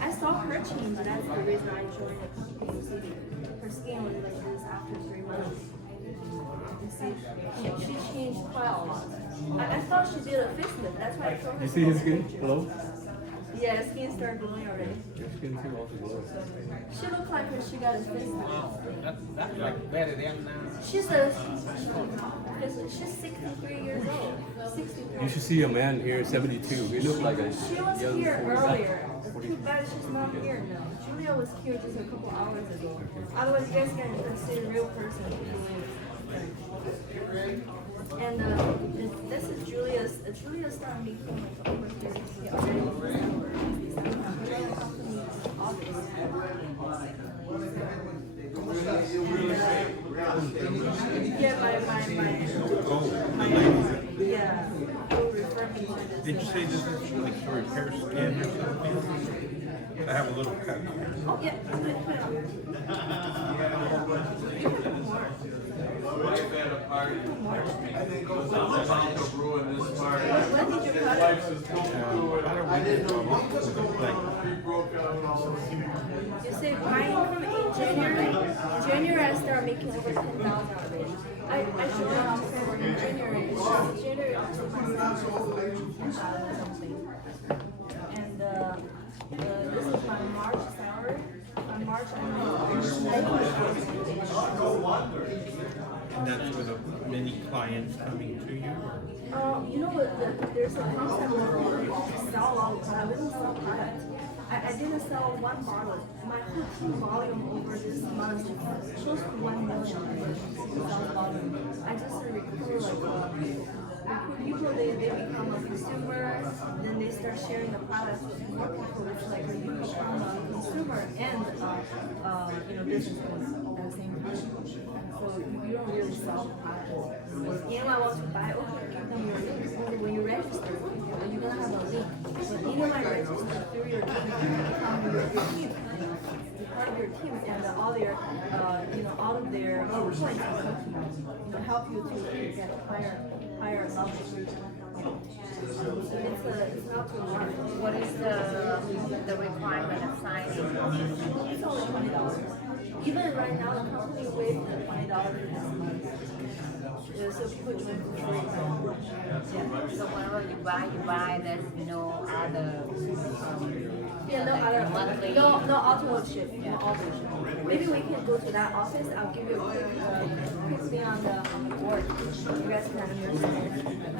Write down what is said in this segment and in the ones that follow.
I saw her change. That's the reason I joined the company. You see, her skin was like this after 3 months. You see, she changed quite a lot. I thought she did a facelift. That's why I told her. You see his skin glow? Yeah, skin started glowing already. Your skin too also glows. She looked like she got a facelift. That's like better than She's 63 years old. 63. You should see a man here, 72. He looks like a She was young here 40. earlier. Too bad she's not here now. Julia was here just a couple hours ago. Otherwise, you guys can see a real person. And this is Julia's. Julia's starting making like over 30K already. Yeah, my yeah. Will refer me to this. Did you say this is like for repair skin or something? I have a little cut here. Oh yeah, put it on. I think I'm about to ruin this part. When did you cut it? I didn't know he broke out. You say my income in January. January I start making over 10,000 already. I joined in January. January I took my something. And this is my March salary. My March And that's with many clients coming to you? Or? you know what? There's a concept of sell a lot of product. We don't sell product. I didn't sell one bottle. My whole team volume over this month close to 1 million sales volume. I just recruit people. They become a consumer, then they start sharing the products with more people. It's like you become a consumer and business owner at the same time. So you don't really sell the product. If anyone wants to buy, okay, give them your link. When you register, you're gonna have a link. When anyone registers through your link, you become your team. You're part of your team, and all their, all of their points will help you to get higher level. It's not too hard. What is the requirement of signing? It's only $20. Even right now, the company waived the $20 this month. Yeah, so people join for free. So whenever you buy, there's no other Yeah, no other monthly. no auto ship. No auto ship. Maybe we can go to that office. I'll give you a quick thing on the board. You guys can understand.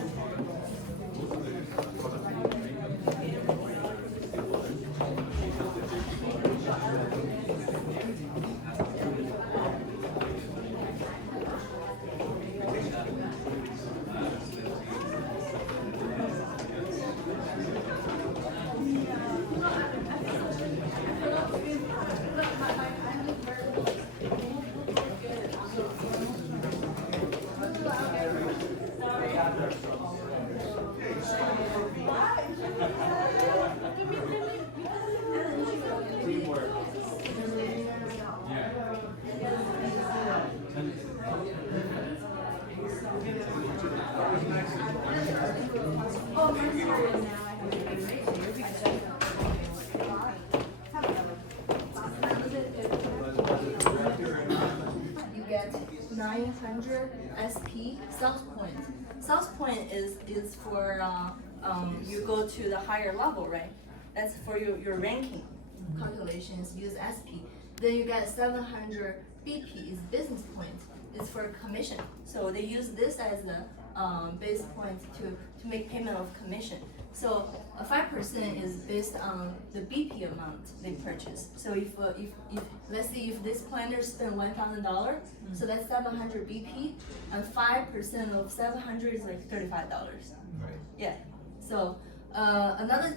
You get 900 SP sales point. Sales point is for you go to the higher level, right? That's for your ranking calculations. Use SP. Then you get 700 BP is business point. It's for commission. So they use this as the base point to make payment of commission. So 5% is based on the BP amount they purchase. So if let's say if this planner spent $1,000, so that's 700 BP, and 5% of 700 is like $35. Right. Yeah. So another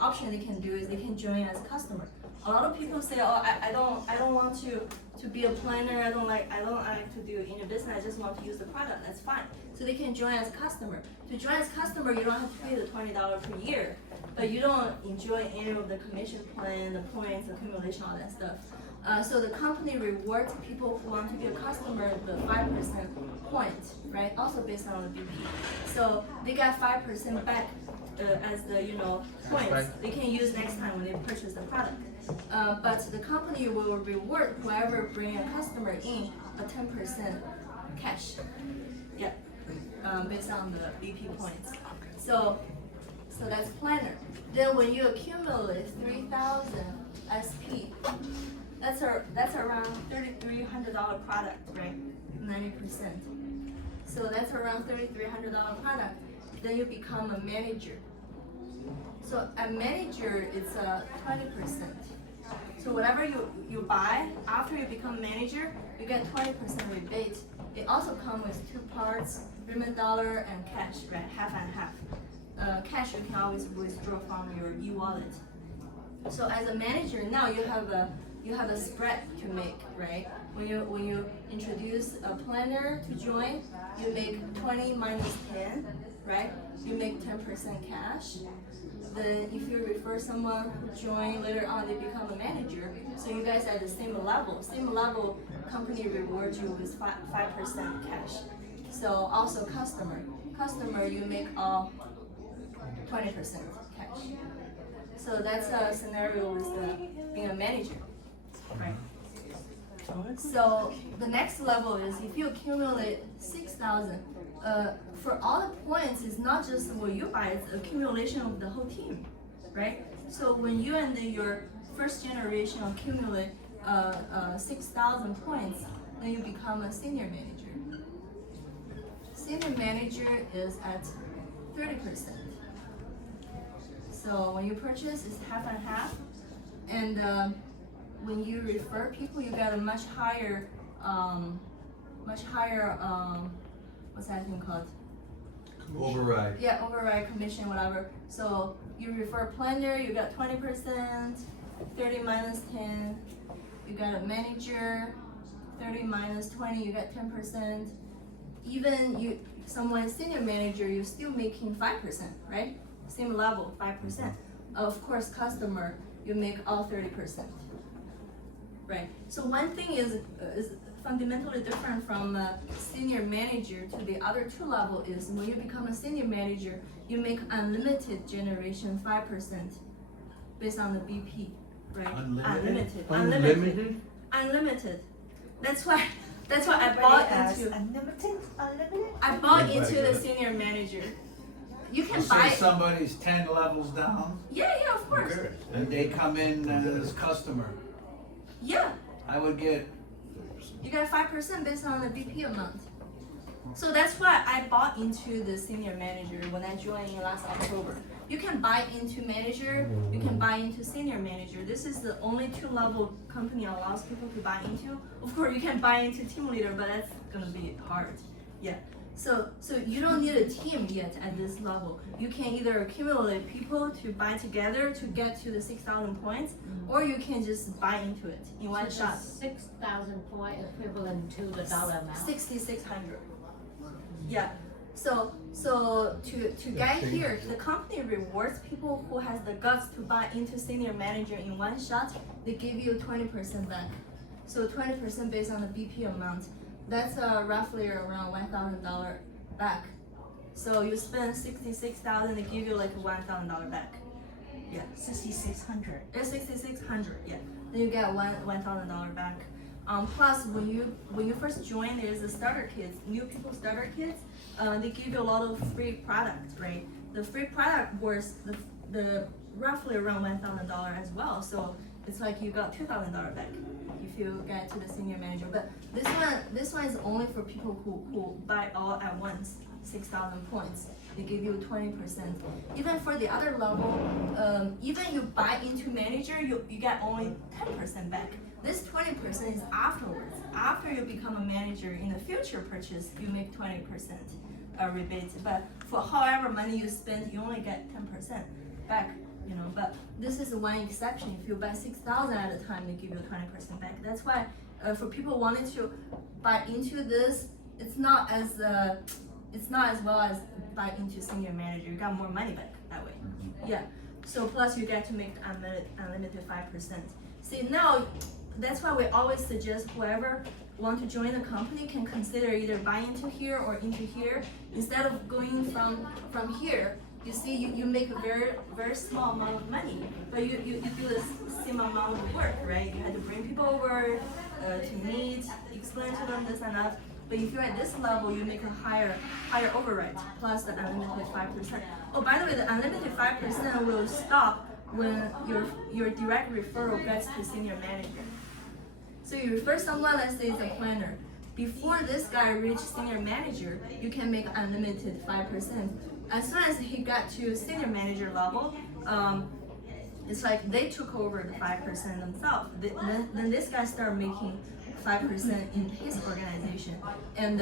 option they can do is they can join as a customer. A lot of people say, oh, I don't want to be a planner. I don't like to do in a business. I just want to use the product. That's fine. So they can join as a customer. To join as a customer, you don't have to pay the $20 per year, but you don't enjoy any of the commission plan, the points, accumulation, all that stuff. So the company rewards people who want to be a customer the 5% point, right? Also based on the BP. So they get 5% back as the points they can use next time when they purchase the product. But the company will reward whoever bring a customer in a 10% cash. Yeah, based on the BP points. So that's planner. Then when you accumulate 3,000 SP, that's around $3,300 product, right? 90%. So that's around $3,300 product. Then you become a manager. So a manager, it's 20%. So whatever you buy after you become manager, you get 20% rebate. It also comes with two parts, Riman dollar and cash, right? Half and half. Cash you can always withdraw from your e-wallet. So as a manager, now you have a spread to make, right? When you introduce a planner to join, you make 20 minus 10, right? You make 10% cash. Then if you refer someone who join later on, they become a manager. So you guys at the same level. Company rewards you with 5% cash. So also customer, you make all 20% cash. So that's a scenario with being a manager, right? So the next level is if you accumulate 6,000, for all the points, it's not just what you buy, it's accumulation of the whole team, right? So when you and your first generation accumulate 6,000 points, then you become a senior manager. Senior manager is at 30%. So when you purchase, it's half and half, and when you refer people, you get a much higher, what's that thing called? Override. Yeah, override commission, whatever. So you refer planner, you got 20%, 30 minus 10. You got a manager, 30 minus 20, you got 10%. Even someone senior manager, you're still making 5%, right? Same level, 5%. Of course, customer, you make all 30%. Right. So one thing is fundamentally different from a senior manager to the other two level is when you become a senior manager, you make unlimited generation 5% based on the BP, right? Unlimited. That's why I bought into I bought into the senior manager. You can buy. Say somebody's 10 levels down, Yeah, of course. and they come in as customer. Yeah. I would get. You get 5% based on the BP amount. So that's why I bought into the senior manager when I joined last October. You can buy into manager, you can buy into senior manager. This is the only two-level company allows people to buy into. Of course, you can buy into team leader, but that's gonna be hard. Yeah. So you don't need a team yet at this level. You can either accumulate people to buy together to get to the 6,000 points, or you can just buy into it in one shot. 6,000 point equivalent to the dollar amount. 6,600. Yeah. So to get here, the company rewards people who has the guts to buy into senior manager in one shot. They give you 20% back. So 20% based on the BP amount. That's roughly around $1,000 back. So you spend 66,000, they give you like $1,000 back. Yeah. 6,600. It's 6,600. Yeah. Then you get $1,000 back. Plus, when you first join, there's the starter kits, new people starter kits. They give you a lot of free products, right? The free product worth the roughly around $1,000 as well. So it's like you got $2,000 back if you get to the senior manager. But this one is only for people who buy all at once, 6,000 points. They give you 20%. Even for the other level, even you buy into manager, you get only 10% back. This 20% is afterwards. After you become a manager in the future purchase, you make 20% rebate. But for however money you spend, you only get 10% back. But this is one exception. If you buy 6,000 at a time, they give you 20% back. That's why for people wanting to buy into this, it's not as well as buy into senior manager. You got more money back that way. Yeah. So plus you get to make unlimited 5%. See now, that's why we always suggest whoever want to join the company can consider either buy into here or into here instead of going from here You see, you make a very small amount of money, but you do the same amount of work, right? You had to bring people over to meet, explain to them this and that. But if you're at this level, you make a higher override plus the unlimited 5%. Oh, by the way, the unlimited 5% will stop when your direct referral gets to senior manager. So you refer someone, let's say it's a planner. Before this guy reached senior manager, you can make unlimited 5%. As soon as he got to senior manager level, it's like they took over the 5% themselves. Then this guy started making 5% in his organization, and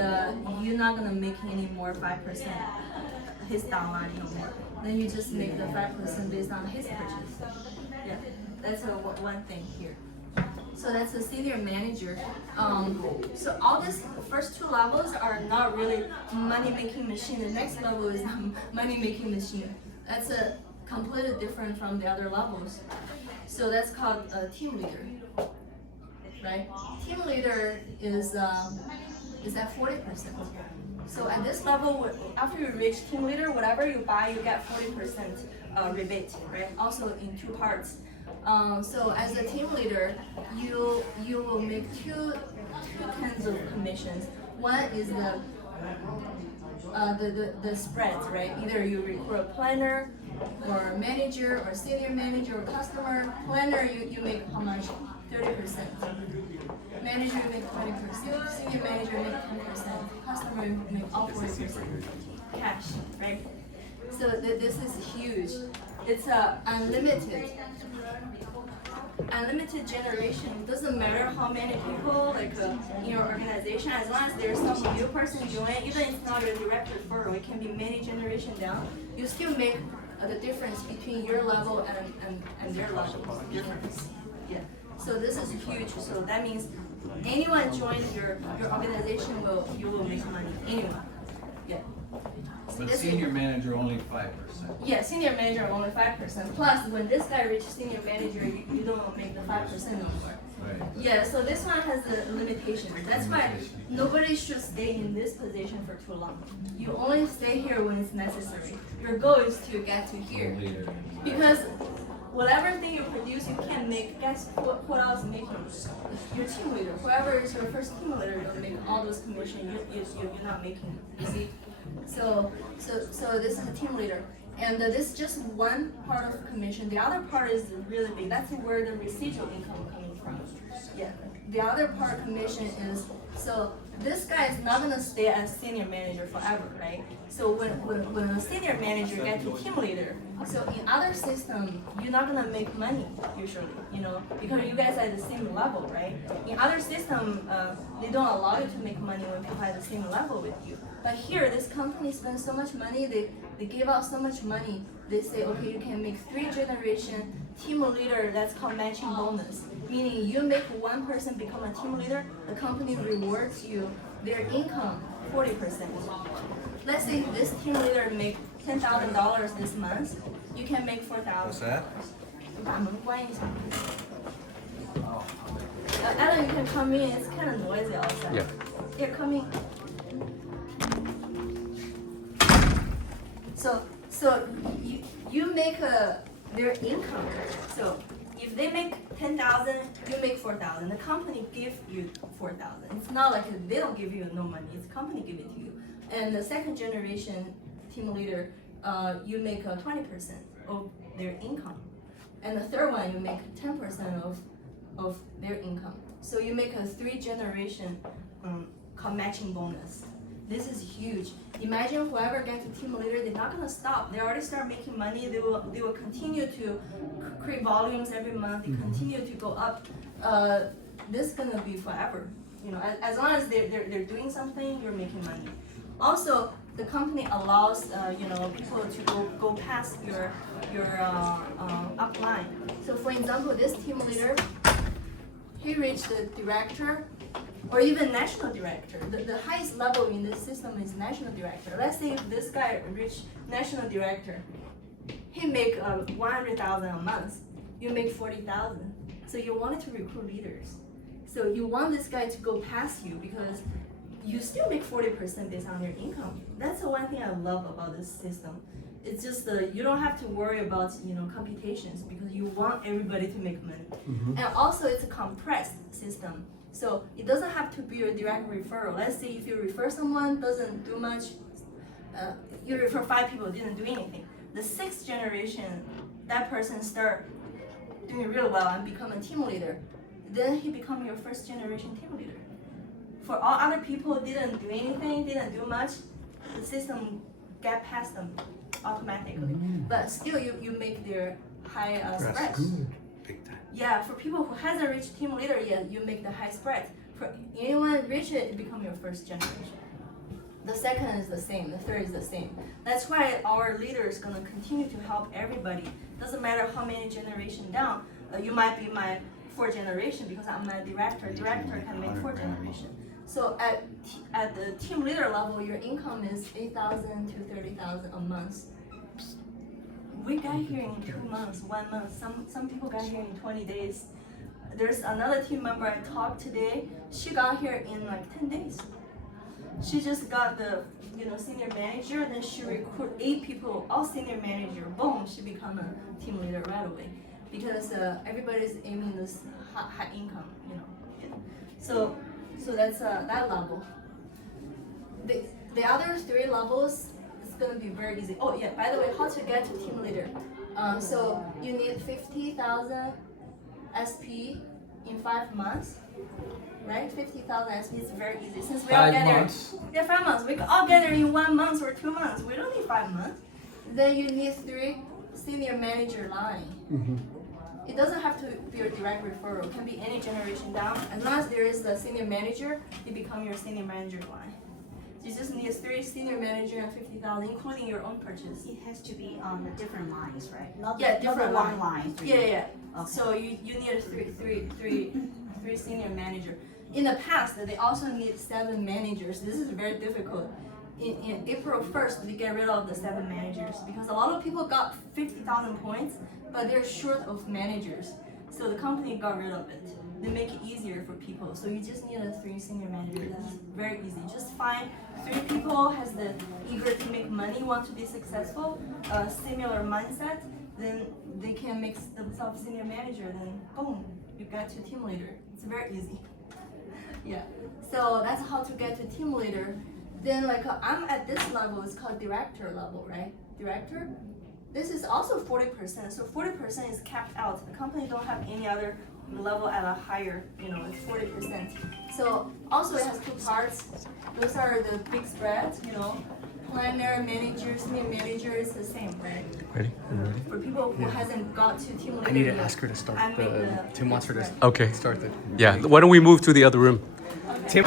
you're not gonna make any more 5% his downline no more. Then you just make the 5% based on his purchase. Yeah, that's one thing here. So that's a senior manager. So all these first two levels are not really money-making machine. The next level is money-making machine. That's a completely different from the other levels. So that's called a team leader, right? Team leader is at 40%. So at this level, after you reach team leader, whatever you buy, you get 40% rebate, right? Also in two parts. So as a team leader, you will make two kinds of commissions. One is the spreads, right? Either you recruit a planner or manager or senior manager or customer. Planner, you make how much? 30%. Manager, you make 20%. Senior manager, you make 10%. Customer, you make all 40%. Cash, right? So this is huge. It's unlimited generation. Doesn't matter how many people in your organization, as long as there's some new person join, even if it's not a direct referral, it can be many generations down, you still make the difference between your level and their level difference. Yeah. So this is huge. So that means anyone joins your organization you will make money. Anyone. Yeah. But senior manager only 5%. Yeah, senior manager only 5%. Plus, when this guy reaches senior manager, you don't make the 5% anymore. Right. Yeah, so this one has a limitation. That's why nobody should stay in this position for too long. You only stay here when it's necessary. Your goal is to get to here. Because whatever thing you produce, you can make. Guess what else is making? Your team leader. Whoever is your first team leader, you'll make all those commission. You're not making. You see? So this is a team leader, and this is just one part of commission. The other part is really big. That's where the residual income coming from. Yeah. The other part commission is this guy is not gonna stay as senior manager forever, right? So when a senior manager gets to team leader, so in other system you're not gonna make money usually, because you guys are at the same level, right? In other system, they don't allow you to make money when people are at the same level with you. But here, this company spends so much money, they give out so much money. They say, okay, you can make 3 generation team leader. That's called matching bonus. Meaning you make one person become a team leader, the company rewards you their income 40%. Let's say this team leader make $10,000 this month, you can make $4,000. What's that? Alan, you can come in. It's kind of noisy outside. Yeah. Yeah, come in. So you make their income. So if they make 10,000, you make 4,000. The company gives you 4,000. It's not like they don't give you no money. It's the company give it to you. And the second generation team leader, you make 20% of their income. And the third one, you make 10% of their income. So you make a 3 generation called matching bonus. This is huge. Imagine whoever gets to team leader, they're not gonna stop. They already start making money. They will continue to create volumes every month. They continue to go up. This is gonna be forever. As long as they're doing something, you're making money. Also, the company allows people to go past your upline. So for example, this team leader, he reached the director or even national director. The highest level in this system is national director. Let's say if this guy reached national director, he make 100,000 a month. You make 40,000. So you wanted to recruit leaders. So you want this guy to go past you because you still make 40% based on your income. That's the one thing I love about this system. It's just you don't have to worry about computations because you want everybody to make money. And also it's a compressed system, so it doesn't have to be a direct referral. Let's say if you refer someone doesn't do much, you refer 5 people didn't do anything. The 6th generation, that person start doing real well and become a team leader. Then he become your 1st generation team leader. For all other people didn't do anything, didn't do much, the system get past them automatically. But still you make their high spread. Big time. Yeah, for people who hasn't reached team leader yet, you make the high spread. For anyone reach it, it become your 1st generation. The 2nd is the same, the 3rd is the same. That's why our leader is gonna continue to help everybody. Doesn't matter how many generation down. You might be my 4th generation because I'm a director. Director can make 4th generation. So at the team leader level, your income is 8,000 to 30,000 a month. We got here in 2 months, 1 month. Some people got here in 20 days. There's another team member I talked today. She got here in like 10 days. She just got the senior manager. Then she recruit 8 people, all senior manager. Boom, she become a team leader right away. Because everybody's aiming this high income, So that's that level. The other 3 levels is gonna be very easy. Oh yeah, by the way, how to get to team leader? So you need 50,000 SP in 5 months, right? 50,000 SP is very easy since we all 5 get there. months? Yeah, 5 months. We can all get there in 1 month or 2 months. We don't need 5 months. Then you need 3 senior manager line. It doesn't have to be a direct referral. It can be any generation down. As long as there is a senior manager, you become your senior manager line. You just need 3 senior manager and 50,000, including your own purchase. It has to be on the different lines, right? Not Yeah, not the different one line. line. Yeah. Okay. So you need three senior manager. In the past, they also need 7 managers. This is very difficult. In April 1st, we get rid of the 7 managers because a lot of people got 50,000 points, but they're short of managers. So the company got rid of it. They make it easier for people. So you just need 3 senior managers. That's very easy. Just find 3 people has the eager to make money, want to be successful, similar mindset. Then they can make themselves senior manager. Then boom, you get to team leader. It's very easy. Yeah. So that's how to get to team leader. Then I'm at this level, it's called director level, right? Director. This is also 40%. So 40% is capped out. The company don't have any other level at a higher, it's 40%. So also it has 2 parts. Those are the big spreads, planner, manager, senior manager is the same, right? Ready? You ready? For people who hasn't got to team leader I need to yet, ask her to start I make Tim wants her to spread. okay. Start it. Yeah. Why don't we move to the other room? Tim.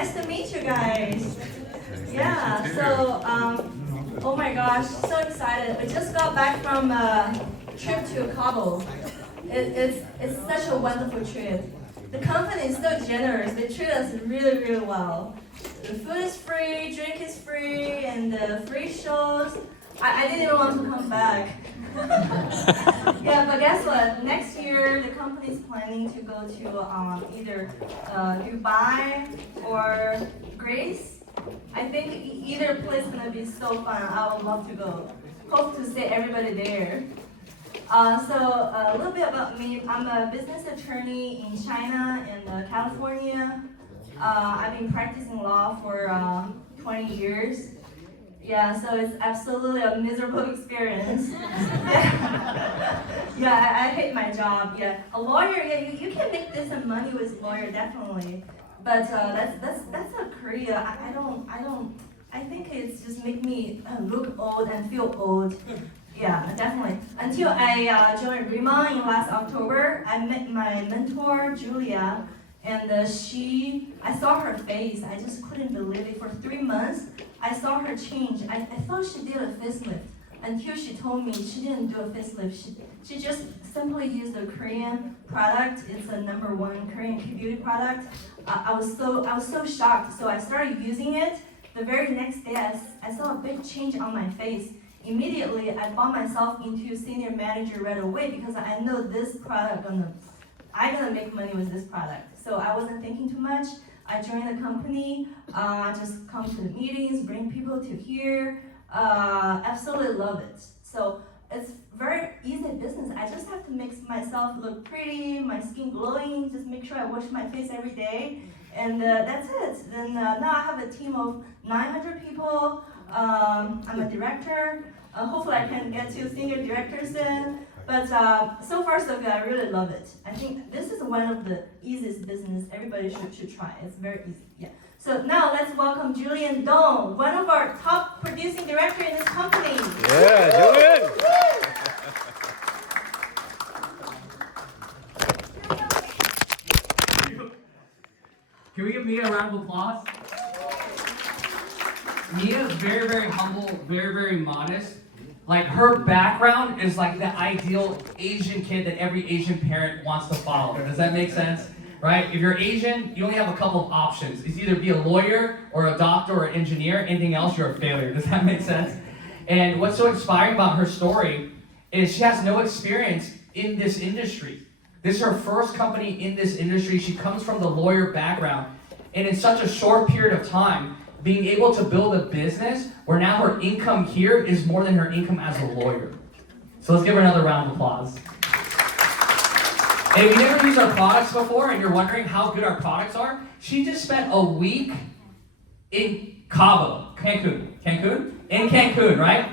Nice to meet you guys. Yeah, so, oh my gosh, so excited. We just got back from a trip to Cabo. It's such a wonderful trip. The company is so generous. They treat us really, really well. The food is free, drink is free, and the free shows. I didn't even want to come back. Yeah, but guess what? Next year, the company is planning to go to either Dubai or Greece. I think either place is gonna be so fun. I would love to go. Hope to see everybody there. So a little bit about me. I'm a business attorney in China and California. I've been practicing law for 20 years. Yeah, so it's absolutely a miserable experience. Yeah, I hate my job. Yeah, a lawyer. Yeah, you can make decent money with lawyer, definitely. But that's a career. I think it's just make me look old and feel old. Yeah, definitely. Until I joined Riman in last October, I met my mentor Julia, and I saw her face. I just couldn't believe it. For 3 months, I saw her change. I thought she did a facelift until she told me she didn't do a facelift. She just simply used a Korean product. It's a #1 Korean beauty product. I was so shocked. So I started using it. The very next day, I saw a big change on my face. Immediately, I bought myself into senior manager right away because I know this product I'm gonna make money with this product. So I wasn't thinking too much. I joined the company. I just come to the meetings, bring people to here. Absolutely love it. So it's very easy business. I just have to make myself look pretty, my skin glowing. Just make sure I wash my face every day, and that's it. Then now I have a team of 900 people. I'm a director. Hopefully I can get to senior director soon. But so far so good. I really love it. I think this is one of the easiest business everybody should try. It's very easy. Yeah. So now let's welcome Julian Dong, one of our top producing director in this company. Yeah, Julian. Can we give Mia a round of applause? Mia is very, very humble, very, very modest. Like, her background is like the ideal Asian kid that every Asian parent wants to follow. Does that make sense? Right? If you're Asian, you only have a couple of options. It's either be a lawyer or a doctor or an engineer. Anything else, you're a failure. Does that make sense? And what's so inspiring about her story is she has no experience in this industry. This is her first company in this industry. She comes from the lawyer background. And in such a short period of time, being able to build a business where now her income here is more than her income as a lawyer. So let's give her another round of applause. And if you never used our products before and you're wondering how good our products are, she just spent a week in Cabo, Cancun, right?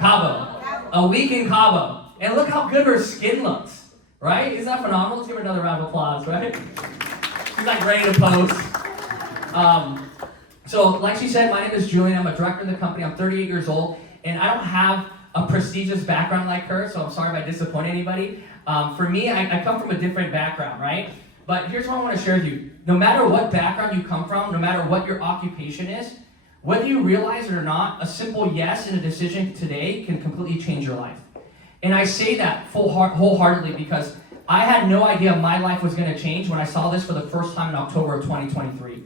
Cabo. A week in Cabo. And look how good her skin looks, right? Isn't that phenomenal? Let's give her another round of applause, right? She's like ready to post. So like she said, my name is Julian. I'm a director in the company. I'm 38 years old, and I don't have a prestigious background like her, so I'm sorry if I disappoint anybody. For me, I come from a different background, right? But here's what I want to share with you. No matter what background you come from, no matter what your occupation is, whether you realize it or not, a simple yes in a decision today can completely change your life. And I say that wholeheartedly because I had no idea my life was going to change when I saw this for the first time in October of 2023.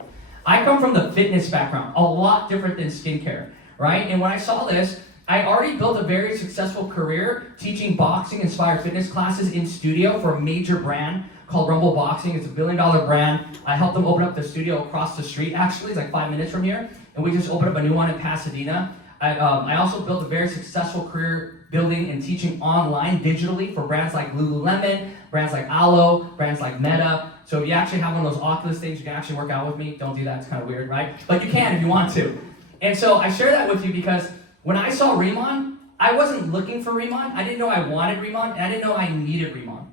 I come from the fitness background, a lot different than skincare, right? And when I saw this, I already built a very successful career teaching boxing-inspired fitness classes in studio for a major brand called Rumble Boxing. It's $1 billion brand. I helped them open up the studio across the street, actually. It's like 5 minutes from here. And we just opened up a new one in Pasadena. I also built a very successful career building and teaching online digitally for brands like Lululemon, brands like Alo, brands like Meta. So if you actually have one of those Oculus things, you can actually work out with me. Don't do that, it's kind of weird, right? But you can if you want to. And so I share that with you because when I saw Riman, I wasn't looking for Riman. I didn't know I wanted Riman, and I didn't know I needed Riman.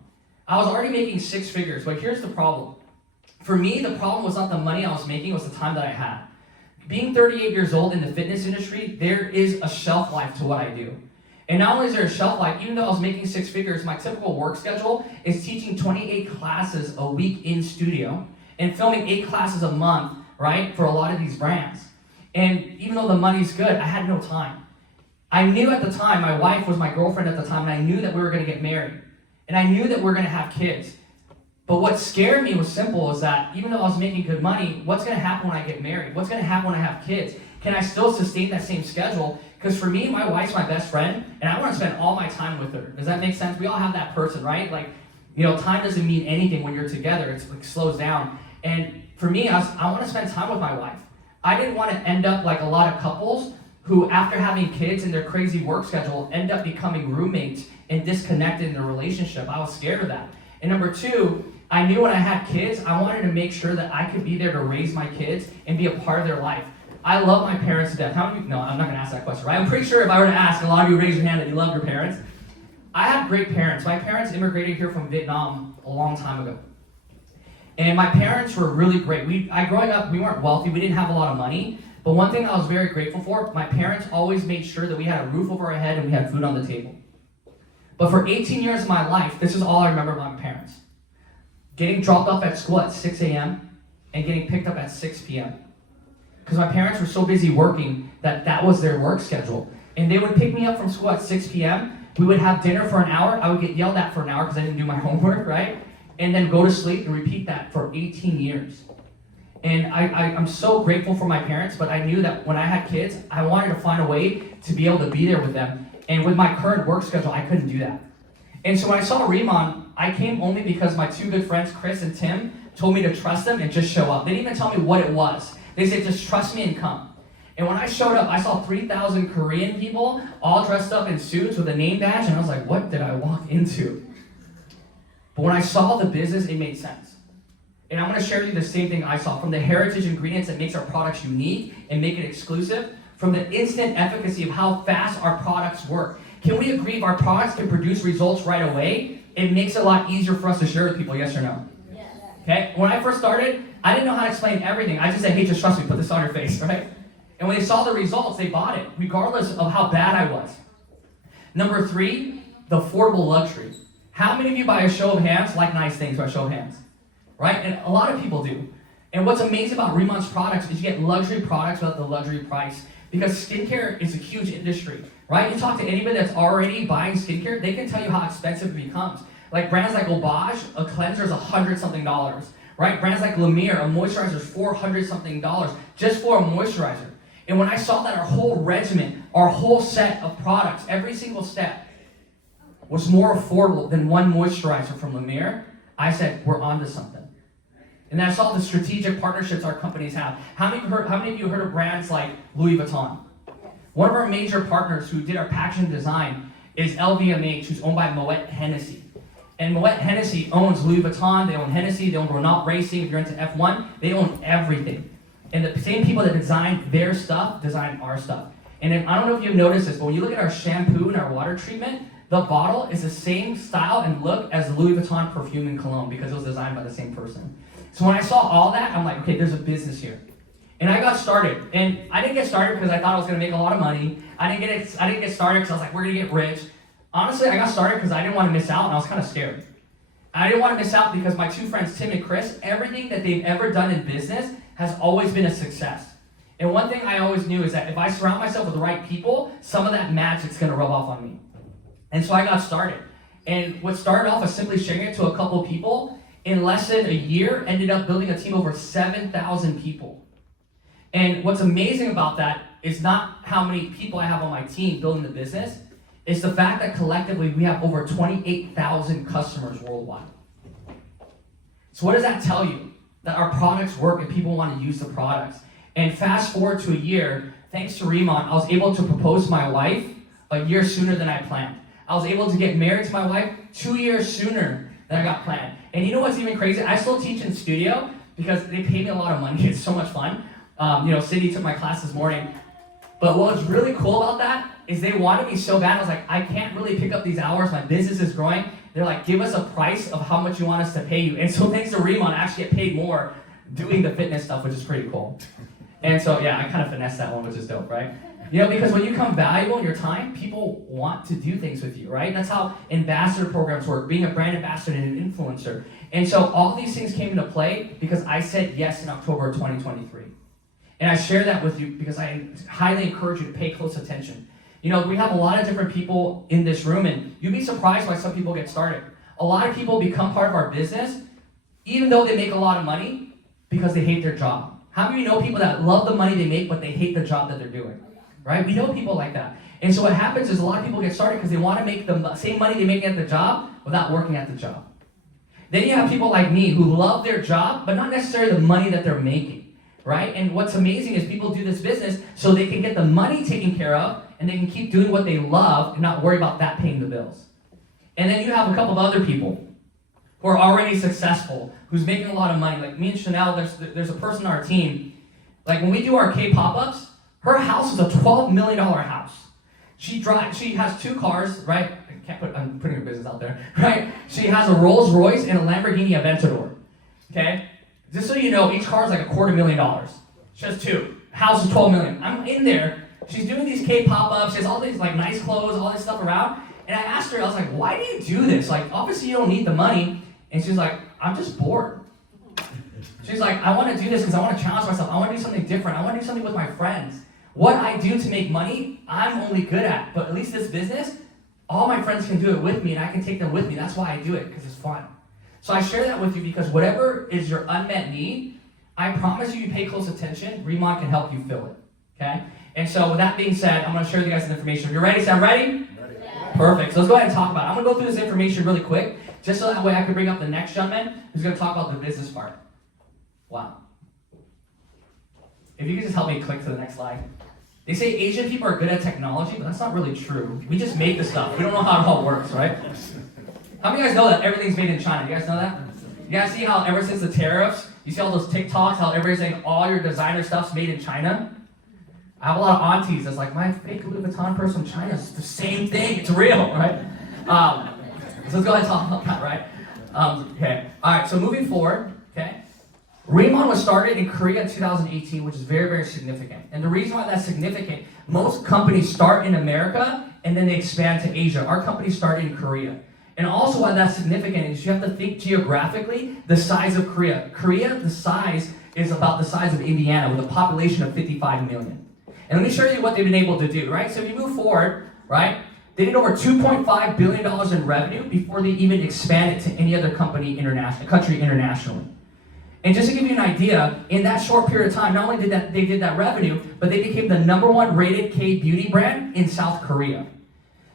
I was already making 6 figures, but here's the problem. For me, the problem was not the money I was making, it was the time that I had. Being 38 years old in the fitness industry, there is a shelf life to what I do. And not only is there a shelf life, even though I was making 6 figures, my typical work schedule is teaching 28 classes a week in studio. and filming 8 classes a month, right, for a lot of these brands. And even though the money's good, I had no time. I knew at the time, my wife was my girlfriend at the time, and I knew that we were gonna get married. And I knew that we were gonna have kids. But what scared me was simple, is that even though I was making good money, what's gonna happen when I get married? What's gonna happen when I have kids? Can I still sustain that same schedule? Because for me, my wife's my best friend, and I wanna spend all my time with her. Does that make sense? We all have that person, right? Like, you know, time doesn't mean anything when you're together. It's like slows down. And for me, I wanna spend time with my wife. I didn't wanna end up like a lot of couples who, after having kids and their crazy work schedule, end up becoming roommates and disconnected in their relationship. I was scared of that. And number 2, I knew when I had kids, I wanted to make sure that I could be there to raise my kids and be a part of their life. I love my parents to death. How many? No, I'm not gonna ask that question, right? I'm pretty sure if I were to ask, a lot of you raise your hand that you love your parents. I have great parents. My parents immigrated here from Vietnam a long time ago. And my parents were really great. Growing up, we weren't wealthy, we didn't have a lot of money. But one thing I was very grateful for, my parents always made sure that we had a roof over our head and we had food on the table. But for 18 years of my life, this is all I remember about my parents. Getting dropped off at school at 6 a.m. and getting picked up at 6 p.m. Because my parents were so busy working that was their work schedule. And they would pick me up from school at 6 p.m. We would have dinner for an hour. I would get yelled at for an hour because I didn't do my homework, right? And then go to sleep and repeat that for 18 years. And I'm so grateful for my parents, but I knew that when I had kids, I wanted to find a way to be able to be there with them. And with my current work schedule, I couldn't do that. And so when I saw Riman, I came only because my 2 good friends, Chris and Tim, told me to trust them and just show up. They didn't even tell me what it was. They said, just trust me and come. And when I showed up, I saw 3,000 Korean people all dressed up in suits with a name badge, and I was like, what did I walk into? But when I saw the business, it made sense. And I'm gonna share with you the same thing I saw, from the heritage ingredients that makes our products unique and make it exclusive, from the instant efficacy of how fast our products work. Can we agree if our products can produce results right away? It makes it a lot easier for us to share with people, yes or no? Yes. Okay, when I first started, I didn't know how to explain everything. I just said, hey, just trust me, put this on your face, right? And when they saw the results, they bought it, regardless of how bad I was. Number 3, the affordable luxury. How many of you, by a show of hands, like nice things by a show of hands? Right? And a lot of people do. And what's amazing about Riman's products is you get luxury products without the luxury price, because skincare is a huge industry, right? You talk to anybody that's already buying skincare, they can tell you how expensive it becomes. Like brands like Obage, a cleanser is $100-something, right? Brands like La Mer, a moisturizer is $400-something just for a moisturizer. And when I saw that our whole regimen, our whole set of products, every single step was more affordable than one moisturizer from La Mer, I said, we're onto something. And that's all the strategic partnerships our companies have. How many of you heard of brands like Louis Vuitton? One of our major partners who did our packaging design is LVMH, who's owned by Moet Hennessy. And Moet Hennessy owns Louis Vuitton, they own Hennessy, they own Renault Racing. If you're into F1, they own everything. And the same people that design their stuff, design our stuff. And then, I don't know if you've noticed this, but when you look at our shampoo and our water treatment, the bottle is the same style and look as the Louis Vuitton perfume and cologne because it was designed by the same person. So when I saw all that, I'm like, okay, there's a business here. And I got started. And I didn't get started because I thought I was gonna make a lot of money. I didn't get started because I was like, we're gonna get rich. Honestly, I got started because I didn't want to miss out and I was kind of scared. I didn't want to miss out because my 2 friends, Tim and Chris, everything that they've ever done in business has always been a success. And one thing I always knew is that if I surround myself with the right people, some of that magic's gonna rub off on me. And so I got started. And what started off as simply sharing it to a couple of people, in less than a year, ended up building a team of over 7,000 people. And what's amazing about that is not how many people I have on my team building the business, it's the fact that collectively we have over 28,000 customers worldwide. So what does that tell you? That our products work and people want to use the products. And fast forward to a year, thanks to Riman, I was able to propose to my wife a year sooner than I planned. I was able to get married to my wife 2 years sooner than I got planned. And you know what's even crazy? I still teach in studio because they pay me a lot of money. It's so much fun. Cindy took my class this morning. But what was really cool about that is they wanted me so bad. I was like, I can't really pick up these hours. My business is growing. They're like, give us a price of how much you want us to pay you. And so thanks to Riman, I actually get paid more doing the fitness stuff, which is pretty cool. And so, yeah, I kind of finessed that one, which is dope, right? Because when you become valuable in your time, people want to do things with you, right? That's how ambassador programs work, being a brand ambassador and an influencer. And so all these things came into play because I said yes in October of 2023. And I share that with you because I highly encourage you to pay close attention. We have a lot of different people in this room, and you'd be surprised why some people get started. A lot of people become part of our business, even though they make a lot of money, because they hate their job. How many of you know people that love the money they make, but they hate the job that they're doing? Right? We know people like that. And so what happens is a lot of people get started because they want to make the same money they make at the job without working at the job. Then you have people like me who love their job, but not necessarily the money that they're making, right? And what's amazing is people do this business so they can get the money taken care of and they can keep doing what they love and not worry about that paying the bills. And then you have a couple of other people who are already successful, who's making a lot of money. Like me and Chanel, there's a person on our team, like when we do our K-pop-ups, her house is a $12 million house. She has 2 cars, right? I'm putting her business out there, right? She has a Rolls Royce and a Lamborghini Aventador, okay? Just so you know, each car is like $250,000. She has 2. House is $12 million. I'm in there. She's doing these K-pop-ups. She has all these like nice clothes, all this stuff around. And I asked her, I was like, why do you do this? Like, obviously you don't need the money. And she's like, I'm just bored. She's like, I want to do this because I want to challenge myself. I want to do something different. I want to do something with my friends. What I do to make money, I'm only good at. But at least this business, all my friends can do it with me and I can take them with me. That's why I do it, because it's fun. So I share that with you because whatever is your unmet need, I promise you pay close attention. Riman can help you fill it, okay? And so with that being said, I'm going to share with you guys some information. You're ready? Sound ready? Yeah. Perfect. So let's go ahead and talk about it. I'm going to go through this information really quick, just so that way I can bring up the next gentleman who's going to talk about the business part. Wow. If you could just help me click to the next slide. They say Asian people are good at technology, but that's not really true. We just make the stuff. We don't know how it all works, right? How many of you guys know that everything's made in China? You guys know that? You guys see how ever since the tariffs, you see all those TikToks, how everybody's saying all your designer stuff's made in China? I have a lot of aunties that's like, my fake Louis Vuitton purse from China is the same thing. It's real, right? So let's go ahead and talk about that, right? Okay. All right, so moving forward, okay. Riman was started in Korea in 2018, which is very, very significant. And the reason why that's significant, most companies start in America and then they expand to Asia. Our company started in Korea. And also why that's significant is you have to think geographically the size of Korea. Korea, the size is about the size of Indiana with a population of 55 million. And let me show you what they've been able to do, right? So if you move forward, right, they did over $2.5 billion in revenue before they even expanded to any other country internationally. And just to give you an idea, in that short period of time, not only did they did that revenue, but they became the #1 rated K-beauty brand in South Korea.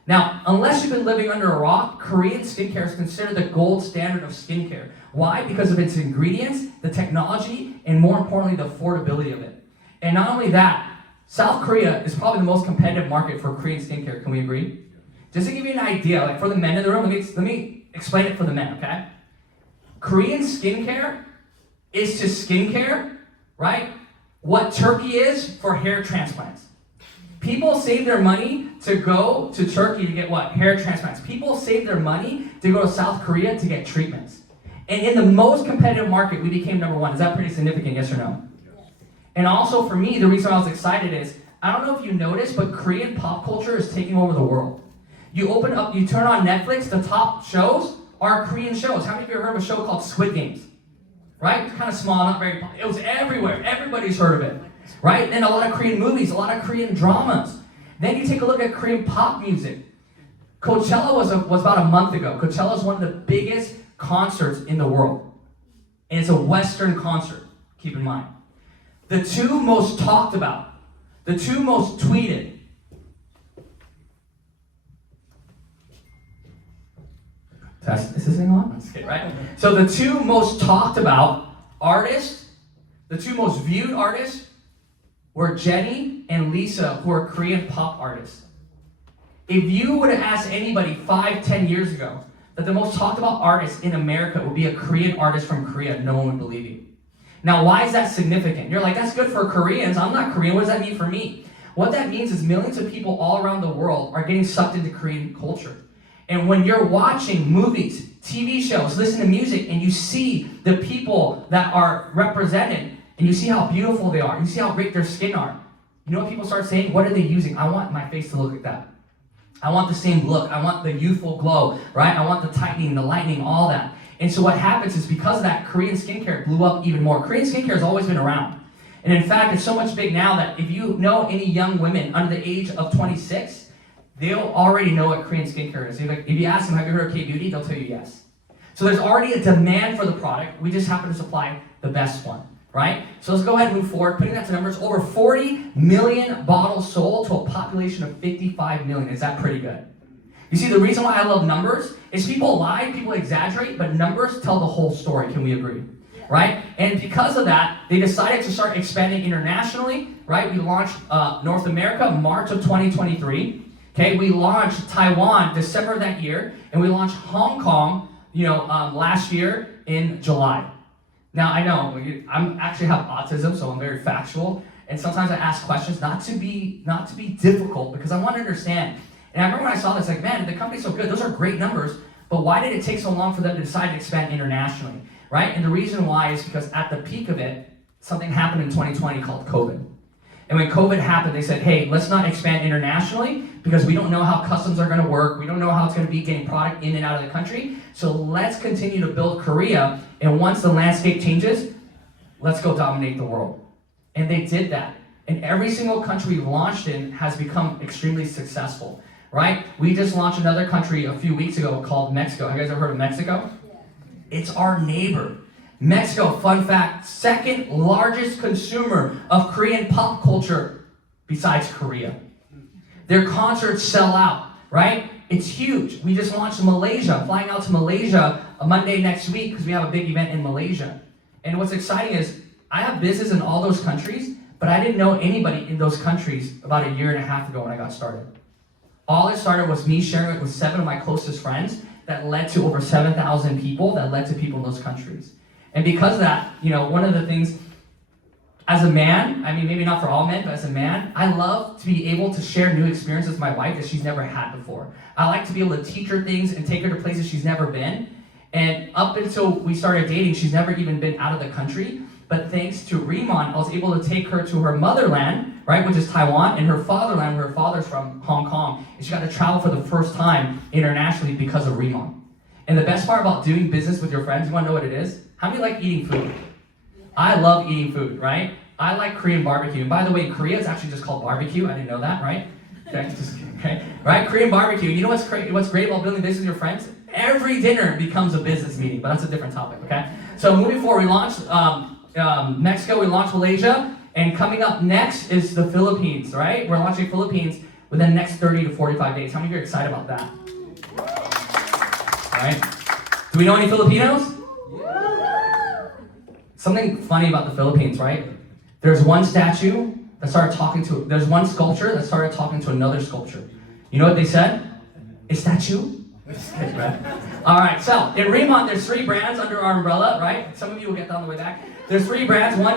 Now, unless you've been living under a rock, Korean skincare is considered the gold standard of skincare. Why? Because of its ingredients, the technology, and more importantly, the affordability of it. And not only that, South Korea is probably the most competitive market for Korean skincare. Can we agree? Just to give you an idea, like for the men in the room, let me explain it for the men, okay? Korean skincare is to skincare, right, what Turkey is for hair transplants. People save their money to go to Turkey to get what? Hair transplants. People save their money to go to South Korea to get treatments. And in the most competitive market, we became #1. Is that pretty significant, yes or no? And also for me, the reason I was excited is, I don't know if you noticed, but Korean pop culture is taking over the world. You turn on Netflix, the top shows are Korean shows. How many of you have heard of a show called Squid Games? Right? It's kind of small, not very popular. It was everywhere. Everybody's heard of it. Right? Then a lot of Korean movies, a lot of Korean dramas. Then you take a look at Korean pop music. Coachella was about a month ago. Coachella is one of the biggest concerts in the world. And it's a Western concert, keep in mind. The 2 most talked about, the 2 most tweeted. Is this thing on? That's good, right? So the 2 most talked about artists, the 2 most viewed artists were Jennie and Lisa, who are Korean pop artists. If you would have asked anybody 5-10 years ago that the most talked about artist in America would be a Korean artist from Korea, no one would believe you. Now, why is that significant? You're like, that's good for Koreans. I'm not Korean. What does that mean for me? What that means is millions of people all around the world are getting sucked into Korean culture. And when you're watching movies, TV shows, listen to music, and you see the people that are represented, and you see how beautiful they are, you see how great their skin are, You know what people start saying? What are they using? I want my face to look like that. I want the same look. I want the youthful glow, right? I want the tightening, the lightening, all that. And so what happens is because of that, Korean skincare blew up even more. Korean skincare has always been around. And in fact, it's so much big now that if you know any young women under the age of 26, they'll already know what Korean skincare is. If you ask them, have you heard of K-Beauty? They'll tell you yes. So there's already a demand for the product. We just happen to supply the best one, right? So let's go ahead and move forward. Putting that to numbers, over 40 million bottles sold to a population of 55 million. Is that pretty good? You see, the reason why I love numbers is people lie, people exaggerate, but numbers tell the whole story. Can we agree? Right? And because of that, they decided to start expanding internationally, right? We launched North America March of 2023. Okay, we launched Taiwan December of that year, and we launched Hong Kong, last year in July. Now I know I actually have autism, so I'm very factual, and sometimes I ask questions not to be difficult because I want to understand. And I remember when I saw this, like, man, the company's so good, those are great numbers, but why did it take so long for them to decide to expand internationally, right? And the reason why is because at the peak of it, something happened in 2020 called COVID. And when COVID happened, they said, hey, let's not expand internationally because we don't know how customs are going to work. We don't know how it's going to be getting product in and out of the country. So let's continue to build Korea. And once the landscape changes, let's go dominate the world. And they did that. And every single country we launched in has become extremely successful, right? We just launched another country a few weeks ago called Mexico. Have you guys ever heard of Mexico? Yeah. It's our neighbor. Mexico, fun fact, second largest consumer of Korean pop culture besides Korea. Their concerts sell out, right? It's huge. We just launched in Malaysia, flying out to Malaysia Monday next week because we have a big event in Malaysia. And what's exciting is I have business in all those countries, but I didn't know anybody in those countries about a year and a half ago when I got started. All it started was me sharing it with 7 of my closest friends that led to over 7,000 people that led to people in those countries. And because of that, one of the things, as a man, I mean, maybe not for all men, but as a man, I love to be able to share new experiences with my wife that she's never had before. I like to be able to teach her things and take her to places she's never been. And up until we started dating, she's never even been out of the country. But thanks to Riman, I was able to take her to her motherland, right, which is Taiwan, and her fatherland, where her father's from, Hong Kong. And she got to travel for the first time internationally because of Riman. And the best part about doing business with your friends, you want to know what it is? How many like eating food? I love eating food, right? I like Korean barbecue. And by the way, in Korea, it's actually just called barbecue. I didn't know that, right? Okay, just kidding, okay? Right? Korean barbecue. You know what's great about building business with your friends? Every dinner becomes a business meeting, but that's a different topic, okay? So moving forward, we launched Mexico, we launched Malaysia, and coming up next is the Philippines, right? We're launching Philippines within the next 30 to 45 days. How many of you are excited about that? All right? Do we know any Filipinos? Something funny about the Philippines, right? There's one statue that started talking to, there's one sculpture that started talking to another sculpture. You know what they said? A statue? All right, so in Riman, there's 3 brands under our umbrella, right? Some of you will get that on the way back. There's 3 brands. One,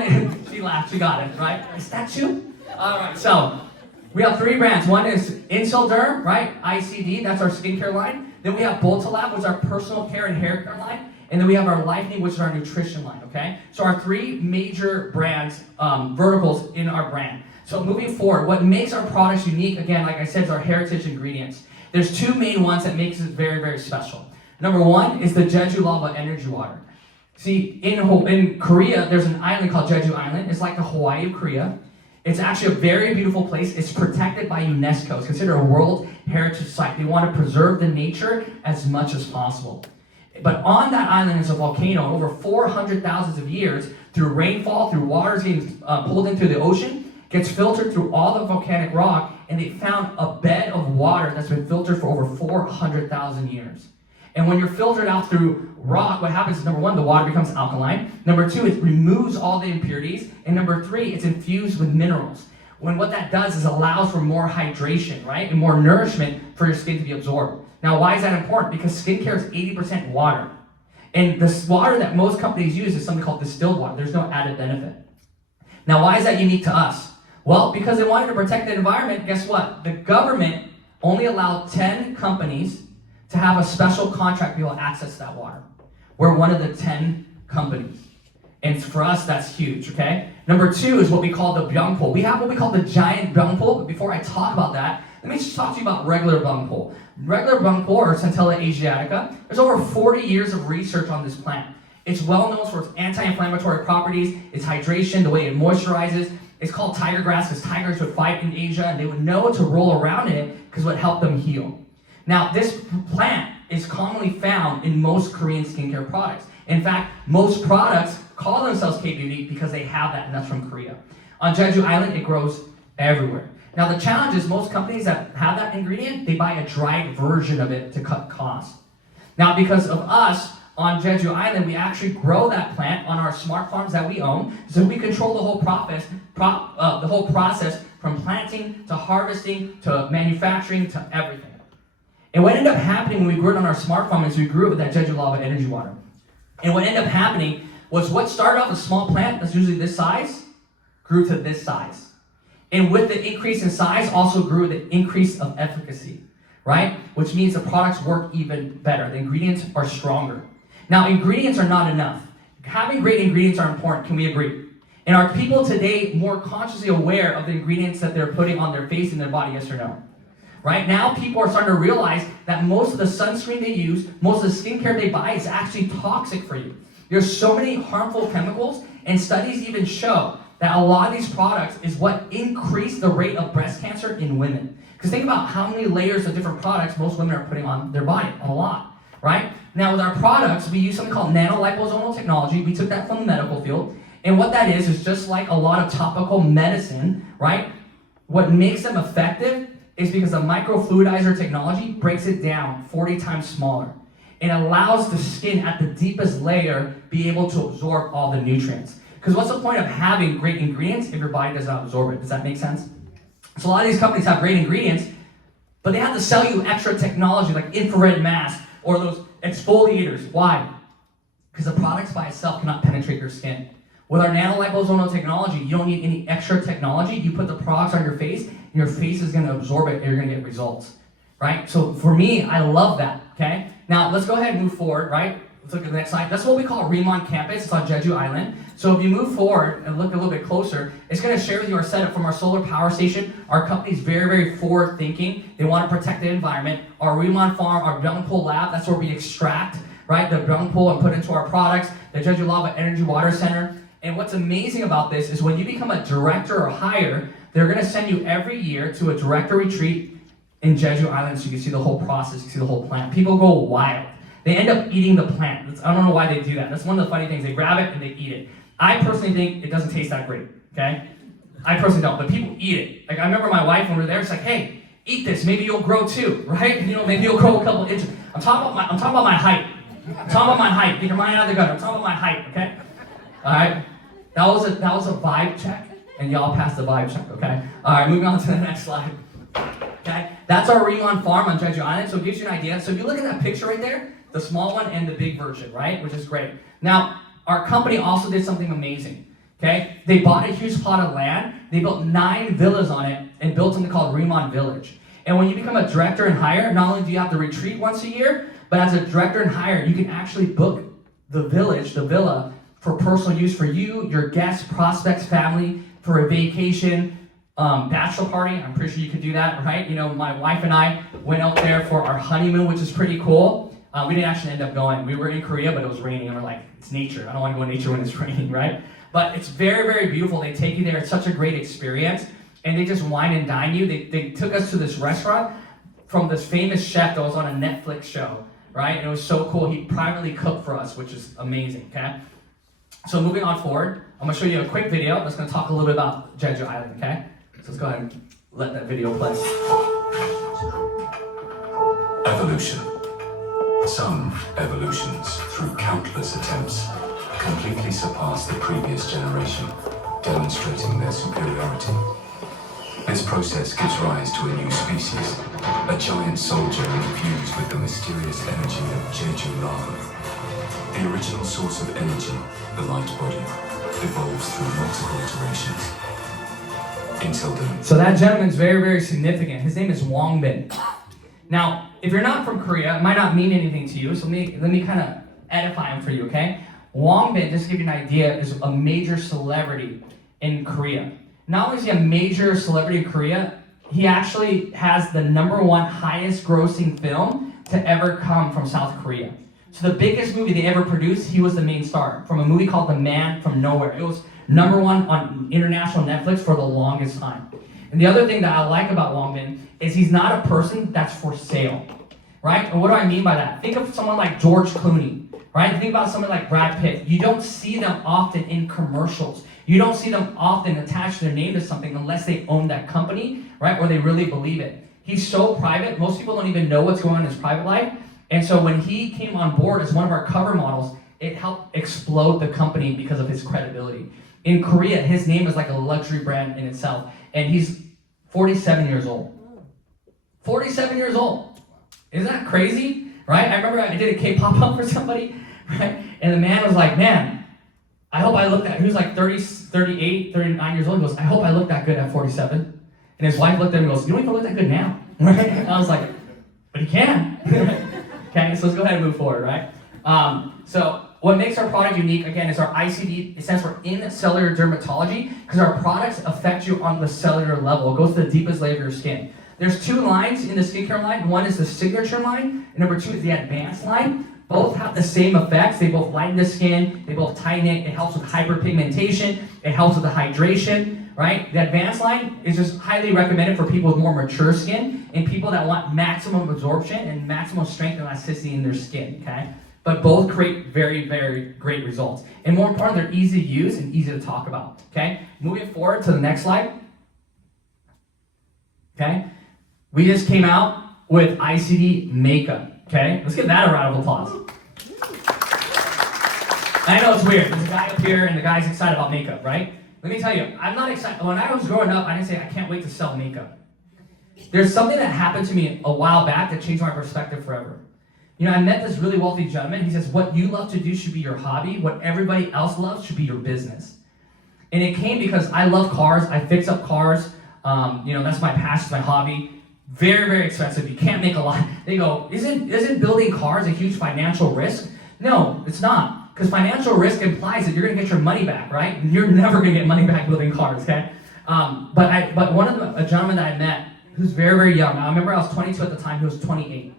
she laughed, she got it, right? A statue? All right, so we have 3 brands. One is Insilderm, right? ICD, that's our skincare line. Then we have Botalab, which is our personal care and hair care line. And then we have our Lightening, which is our nutrition line, okay? So our 3 major brands, verticals in our brand. So moving forward, what makes our products unique, again, like I said, is our heritage ingredients. There's 2 main ones that makes it very, very special. Number 1 is the Jeju Lava Energy Water. See, in Korea, there's an island called Jeju Island. It's like the Hawaii of Korea. It's actually a very beautiful place. It's protected by UNESCO. It's considered a World Heritage Site. They want to preserve the nature as much as possible. But on that island is a volcano over 400,000 of years through rainfall, through waters getting pulled into the ocean, gets filtered through all the volcanic rock, and they found a bed of water that's been filtered for over 400,000 years. And when you're filtered out through rock, what happens is, number 1, the water becomes alkaline. Number 2, it removes all the impurities. And number 3, it's infused with minerals. When what that does is allows for more hydration, right? And more nourishment for your skin to be absorbed. Now, why is that important? Because skincare is 80% water. And this water that most companies use is something called distilled water. There's no added benefit. Now, why is that unique to us? Well, because they wanted to protect the environment, guess what? The government only allowed 10 companies to have a special contract to be able to access that water. We're one of the 10 companies. And for us, that's huge, okay? Number 2 is what we call the byungpul. We have what we call the giant byungpul, but before I talk about that, let me just talk to you about regular byungpul. Regular byungpul, or Centella asiatica, there's over 40 years of research on this plant. It's well known for its anti-inflammatory properties, its hydration, the way it moisturizes. It's called tiger grass because tigers would fight in Asia and they would know to roll around it because it would help them heal. Now, this plant is commonly found in most Korean skincare products. In fact, most products call themselves K-beauty because they have that, and that's from Korea. On Jeju Island, it grows everywhere. Now, the challenge is most companies that have that ingredient, they buy a dried version of it to cut costs. Now, because of us, on Jeju Island, we actually grow that plant on our smart farms that we own, so we control the whole process from planting to harvesting to manufacturing to everything. And what ended up happening when we grew it on our smart farm is we grew it with that Jeju lava energy water. And what ended up happening was what started off a small plant that's usually this size, grew to this size. And with the increase in size also grew the increase of efficacy, right? Which means the products work even better. The ingredients are stronger. Now, ingredients are not enough. Having great ingredients are important, can we agree? And are people today more consciously aware of the ingredients that they're putting on their face and their body, yes or no? Right now, people are starting to realize that most of the sunscreen they use, most of the skincare they buy is actually toxic for you. There's so many harmful chemicals, and studies even show that a lot of these products is what increase the rate of breast cancer in women. Because think about how many layers of different products most women are putting on their body, a lot, right? Now with our products, we use something called nanoliposomal technology. We took that from the medical field. And what that is just like a lot of topical medicine, right? What makes them effective is because the microfluidizer technology breaks it down 40 times smaller. It allows the skin at the deepest layer be able to absorb all the nutrients. Because what's the point of having great ingredients if your body does not absorb it? Does that make sense? So a lot of these companies have great ingredients, but they have to sell you extra technology like infrared mask or those exfoliators. Why? Because the products by itself cannot penetrate your skin. With our nanoliposomal technology, you don't need any extra technology. You put the products on your face, and your face is going to absorb it, and you're going to get results, right? So for me, I love that, okay? Now, let's go ahead and move forward, right? Let's look at the next slide. That's what we call Riman campus. It's on Jeju Island. So if you move forward and look a little bit closer, it's going to share with you our setup from our solar power station. Our company's very, very forward thinking. They want to protect the environment. Our Riman farm, our byungpul lab, that's where we extract, right, the byungpul and put into our products. The Jeju Lava Energy Water Center. And what's amazing about this is when you become a director or higher, they're going to send you every year to a director retreat in Jeju Island so you can see the whole process, you can see the whole plant. People go wild. They end up eating the plant. I don't know why they do that. That's one of the funny things. They grab it and they eat it. I personally think it doesn't taste that great, okay? I personally don't, but people eat it. Like I remember my wife when we were there, it's like, hey, eat this, maybe you'll grow too, right? You know, maybe you'll grow a couple inches. I'm talking about my height. I'm talking about my height. Get your mind out of the gutter. I'm talking about my height, okay? All right? That was a vibe check, and y'all passed the vibe check, okay? All right, moving on to the next slide. Okay, that's our Riman farm on Jeju Island, so it gives you an idea. So if you look at that picture right there, the small one and the big version, right, which is great. Now, our company also did something amazing, okay? They bought a huge plot of land, they built 9 villas on it, and built something called Riman Village. And when you become a director and higher, not only do you have to retreat once a year, but as a director and higher, you can actually book the village, the villa, for personal use for you, your guests, prospects, family, for a vacation, bachelor party. I'm pretty sure you could do that, right? You know, my wife and I went out there for our honeymoon, which is pretty cool. We didn't actually end up going. We were in Korea, but it was raining, and we're like, it's nature. I don't want to go in nature when it's raining, right? But it's very, very beautiful. They take you there. It's such a great experience, and they just wine and dine you. They took us to this restaurant from this famous chef that was on a Netflix show, right? And it was so cool. He privately cooked for us, which is amazing, okay? So moving on forward, I'm going to show you a quick video that's going to talk a little bit about Jeju Island, okay? So let's go ahead and let that video play. Evolution. Some evolutions, through countless attempts, completely surpass the previous generation, demonstrating their superiority. This process gives rise to a new species, a giant soldier infused with the mysterious energy of Jeju lava. The original source of energy, the light body, evolves through multiple iterations. Until then. So that gentleman's very, very significant. His name is Wong Bin. Now, if you're not from Korea, it might not mean anything to you, so let me kind of edify him for you, okay? Wangbin, just to give you an idea, is a major celebrity in Korea. Not only is he a major celebrity in Korea, he actually has the #1 highest grossing film to ever come from South Korea. So the biggest movie they ever produced, he was the main star from a movie called The Man from Nowhere. It was #1 on international Netflix for the longest time. And the other thing that I like about Wangbin is he's not a person that's for sale, right? And what do I mean by that? Think of someone like George Clooney, right? Think about someone like Brad Pitt. You don't see them often in commercials. You don't see them often attach their name to something unless they own that company, right? Or they really believe it. He's so private, most people don't even know what's going on in his private life. And so when he came on board as one of our cover models, it helped explode the company because of his credibility. In Korea, his name is like a luxury brand in itself. And he's 47 years old. 47 years old. Isn't that crazy? Right? I remember I did a K-pop up for somebody, right? And the man was like, man, I hope I look that, he was like 30, 38, 39 years old. He goes, I hope I look that good at 47. And his wife looked at him and goes, you don't even look that good now. Right? I was like, but he can. Okay, so let's go ahead and move forward, right? So what makes our product unique, again, is our ICD. It stands for in cellular dermatology, because our products affect you on the cellular level. It goes to the deepest layer of your skin. There's 2 lines in the skincare line. One is the signature line, and number 2 is the advanced line. Both have the same effects. They both lighten the skin, they both tighten it, it helps with hyperpigmentation, it helps with the hydration, right? The advanced line is just highly recommended for people with more mature skin and people that want maximum absorption and maximum strength and elasticity in their skin, okay? But both create very, very great results. And more important, they're easy to use and easy to talk about, okay? Moving forward to the next slide, okay? We just came out with ICD makeup. Okay, let's give that a round of applause. I know it's weird. There's a guy up here and the guy's excited about makeup, right? Let me tell you, I'm not excited. When I was growing up, I didn't say, I can't wait to sell makeup. There's something that happened to me a while back that changed my perspective forever. You know, I met this really wealthy gentleman. He says, what you love to do should be your hobby. What everybody else loves should be your business. And it came because I love cars. I fix up cars. You know, that's my passion, my hobby. Very, very expensive. You can't make a lot. They go, isn't building cars a huge financial risk? No, it's not. Because financial risk implies that you're going to get your money back, right? And you're never going to get money back building cars, okay? But one of a gentleman that I met, who's very, very young. Now, I remember I was 22 at the time. He was 28.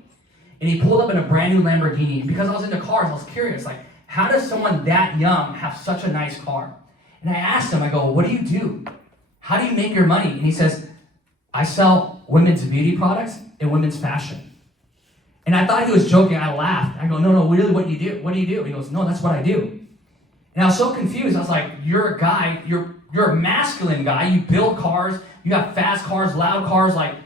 And he pulled up in a brand new Lamborghini. Because I was into cars, I was curious, like, how does someone that young have such a nice car? And I asked him, I go, what do you do? How do you make your money? And he says, I sell women's beauty products and women's fashion. And I thought he was joking. I laughed. I go, no, really, what do you do? What do you do? He goes, no, that's what I do. And I was so confused. I was like, you're a guy, you're a masculine guy. You build cars, you got fast cars, loud cars. Like,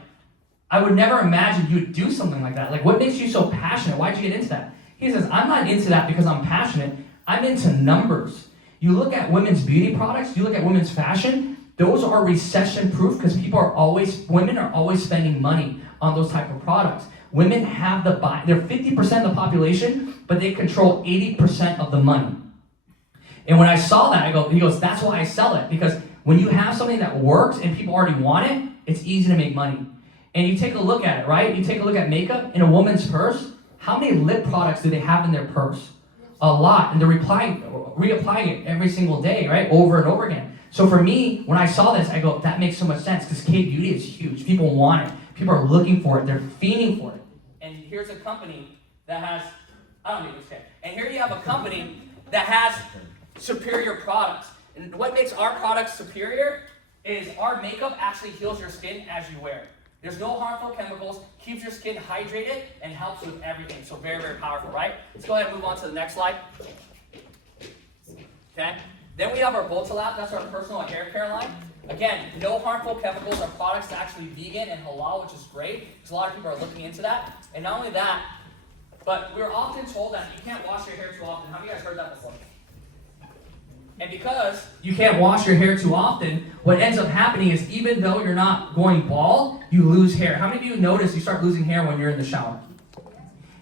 I would never imagine you'd do something like that. Like, what makes you so passionate? Why'd you get into that? He says, I'm not into that because I'm passionate. I'm into numbers. You look at women's beauty products, you look at women's fashion, those are recession proof because women are always spending money on those type of products. Women have the buy, they're 50% of the population, but they control 80% of the money. And when I saw that, he goes, that's why I sell it, because when you have something that works and people already want it, it's easy to make money. And you take a look at it, right? You take a look at makeup in a woman's purse, how many lip products do they have in their purse? A lot, and they're reapplying it every single day, right? Over and over again. So for me, when I saw this, I go, that makes so much sense because K-beauty is huge. People want it. People are looking for it. They're fiending for it. And here's a company that has, I don't need this. And here you have a company that has superior products. And what makes our products superior is our makeup actually heals your skin as you wear it. There's no harmful chemicals, keeps your skin hydrated, and helps with everything. So very, very powerful, right? Let's go ahead and move on to the next slide. Okay? Then we have our Voltalab, that's our personal hair care line. Again, no harmful chemicals. Our product's actually vegan and halal, which is great, because a lot of people are looking into that. And not only that, but we're often told that you can't wash your hair too often. How many of you guys heard that before? And because you can't wash your hair too often, what ends up happening is even though you're not going bald, you lose hair. How many of you notice you start losing hair when you're in the shower?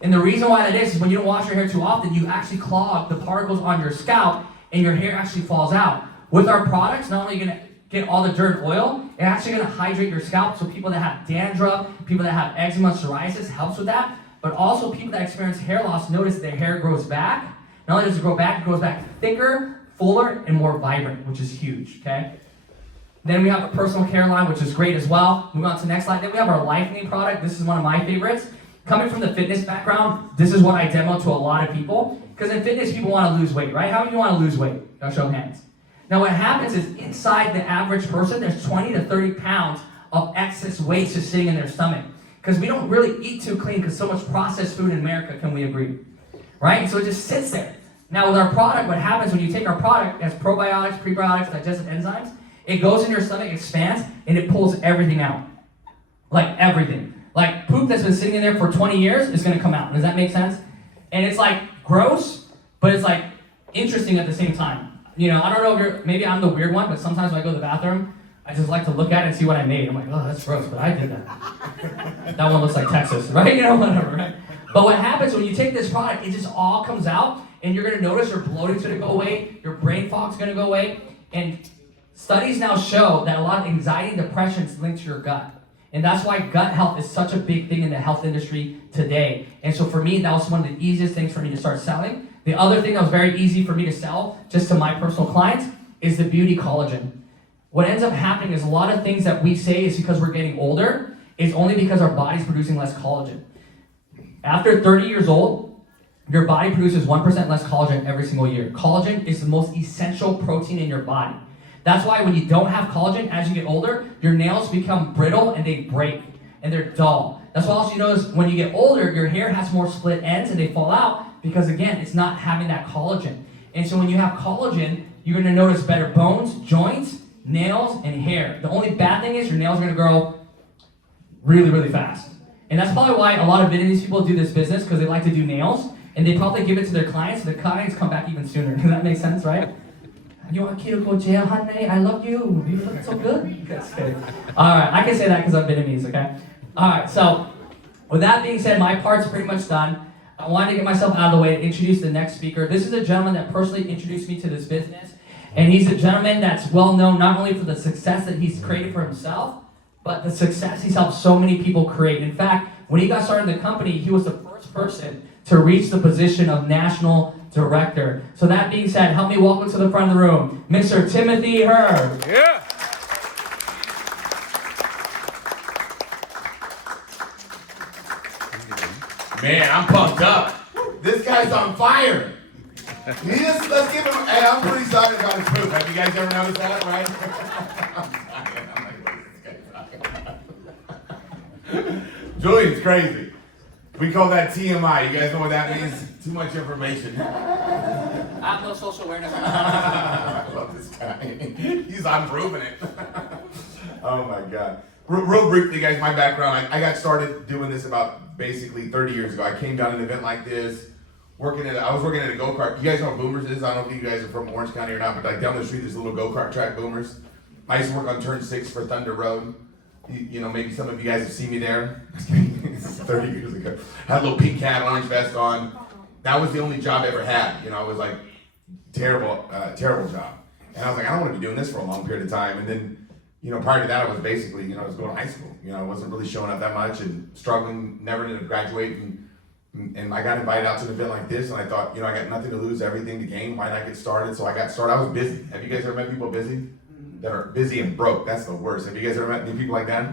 And the reason why that is when you don't wash your hair too often, you actually clog the particles on your scalp and your hair actually falls out. With our products, not only are you going to get all the dirt and oil, it's actually going to hydrate your scalp. So people that have dandruff, people that have eczema, psoriasis helps with that. But also people that experience hair loss notice their hair grows back. Not only does it grow back, it grows back thicker, fuller, and more vibrant, which is huge, okay? Then we have a personal care line, which is great as well. Move on to the next slide. Then we have our Life-Name product. This is one of my favorites. Coming from the fitness background, this is what I demo to a lot of people. Because in fitness, people want to lose weight, right? How many of you want to lose weight? I'll show hands. Now what happens is inside the average person, there's 20 to 30 pounds of excess weight just sitting in their stomach. Because we don't really eat too clean because so much processed food in America, can we agree? Right? So it just sits there. Now with our product, what happens when you take our product, it has probiotics, prebiotics, digestive enzymes, it goes in your stomach, expands, and it pulls everything out. Like everything. Like poop that's been sitting in there for 20 years is gonna come out. Does that make sense? And it's like gross, but it's like interesting at the same time. You know, I don't know if you're, maybe I'm the weird one, but sometimes when I go to the bathroom, I just like to look at it and see what I made. I'm like, oh, that's gross, but I did that. That one looks like Texas, right? You know, whatever, right? But what happens when you take this product, it just all comes out, and you're gonna notice your bloating's gonna go away, your brain fog's gonna go away, and studies now show that a lot of anxiety and depression is linked to your gut. And that's why gut health is such a big thing in the health industry today. And so for me, that was one of the easiest things for me to start selling. The other thing that was very easy for me to sell, just to my personal clients, is the beauty collagen. What ends up happening is a lot of things that we say is because we're getting older, is only because our body's producing less collagen. After 30 years old, your body produces 1% less collagen every single year. Collagen is the most essential protein in your body. That's why when you don't have collagen, as you get older, your nails become brittle and they break, and they're dull. That's why also you notice when you get older, your hair has more split ends and they fall out, because again, it's not having that collagen. And so when you have collagen, you're gonna notice better bones, joints, nails, and hair. The only bad thing is your nails are gonna grow really, really fast. And that's probably why a lot of Vietnamese people do this business, because they like to do nails, and they probably give it to their clients, so the clients come back even sooner. Does that make sense, right? You want to go jail, honey? I love you. You look so good. Just kidding. All right, I can say that because I'm Vietnamese, okay? All right, so with that being said, my part's pretty much done. I wanted to get myself out of the way and introduce the next speaker. This is a gentleman that personally introduced me to this business, and he's a gentleman that's well known not only for the success that he's created for himself, but the success he's helped so many people create. In fact, when he got started in the company, he was the first person to reach the position of national director. So that being said, help me welcome to the front of the room, Mr. Timothy Herb. Yeah. Man, I'm pumped up. This guy's on fire. Let's give him, hey, I'm pretty excited about his poop. Have you guys ever noticed that, right? I'm like, what is this guy talking about? Julian's crazy. We call that TMI. You guys know what that means? Too much information. I have no social awareness. I love this guy. I'm proving it. Oh my God. Real briefly, guys, my background, I got started doing this about basically 30 years ago. I came down to an event like this, I was working at a go-kart. You guys know what Boomers is? I don't know if you guys are from Orange County or not, but like down the street, there's a little go-kart track, Boomers. I used to work on turn 6 for Thunder Road. You know, maybe some of you guys have seen me there. 30 years ago. Had a little pink hat, orange vest on. That was the only job I ever had. You know, it was like terrible job. And I was like, I don't want to be doing this for a long period of time. And then, you know, prior to that, I was basically, I was going to high school. You know, I wasn't really showing up that much and struggling, never to graduate. And I got invited out to an event like this, and I thought, I got nothing to lose, everything to gain. Why not get started? So I got started. I was busy. Have you guys ever met people busy? That are busy and broke. That's the worst. Have you guys ever met any people like that?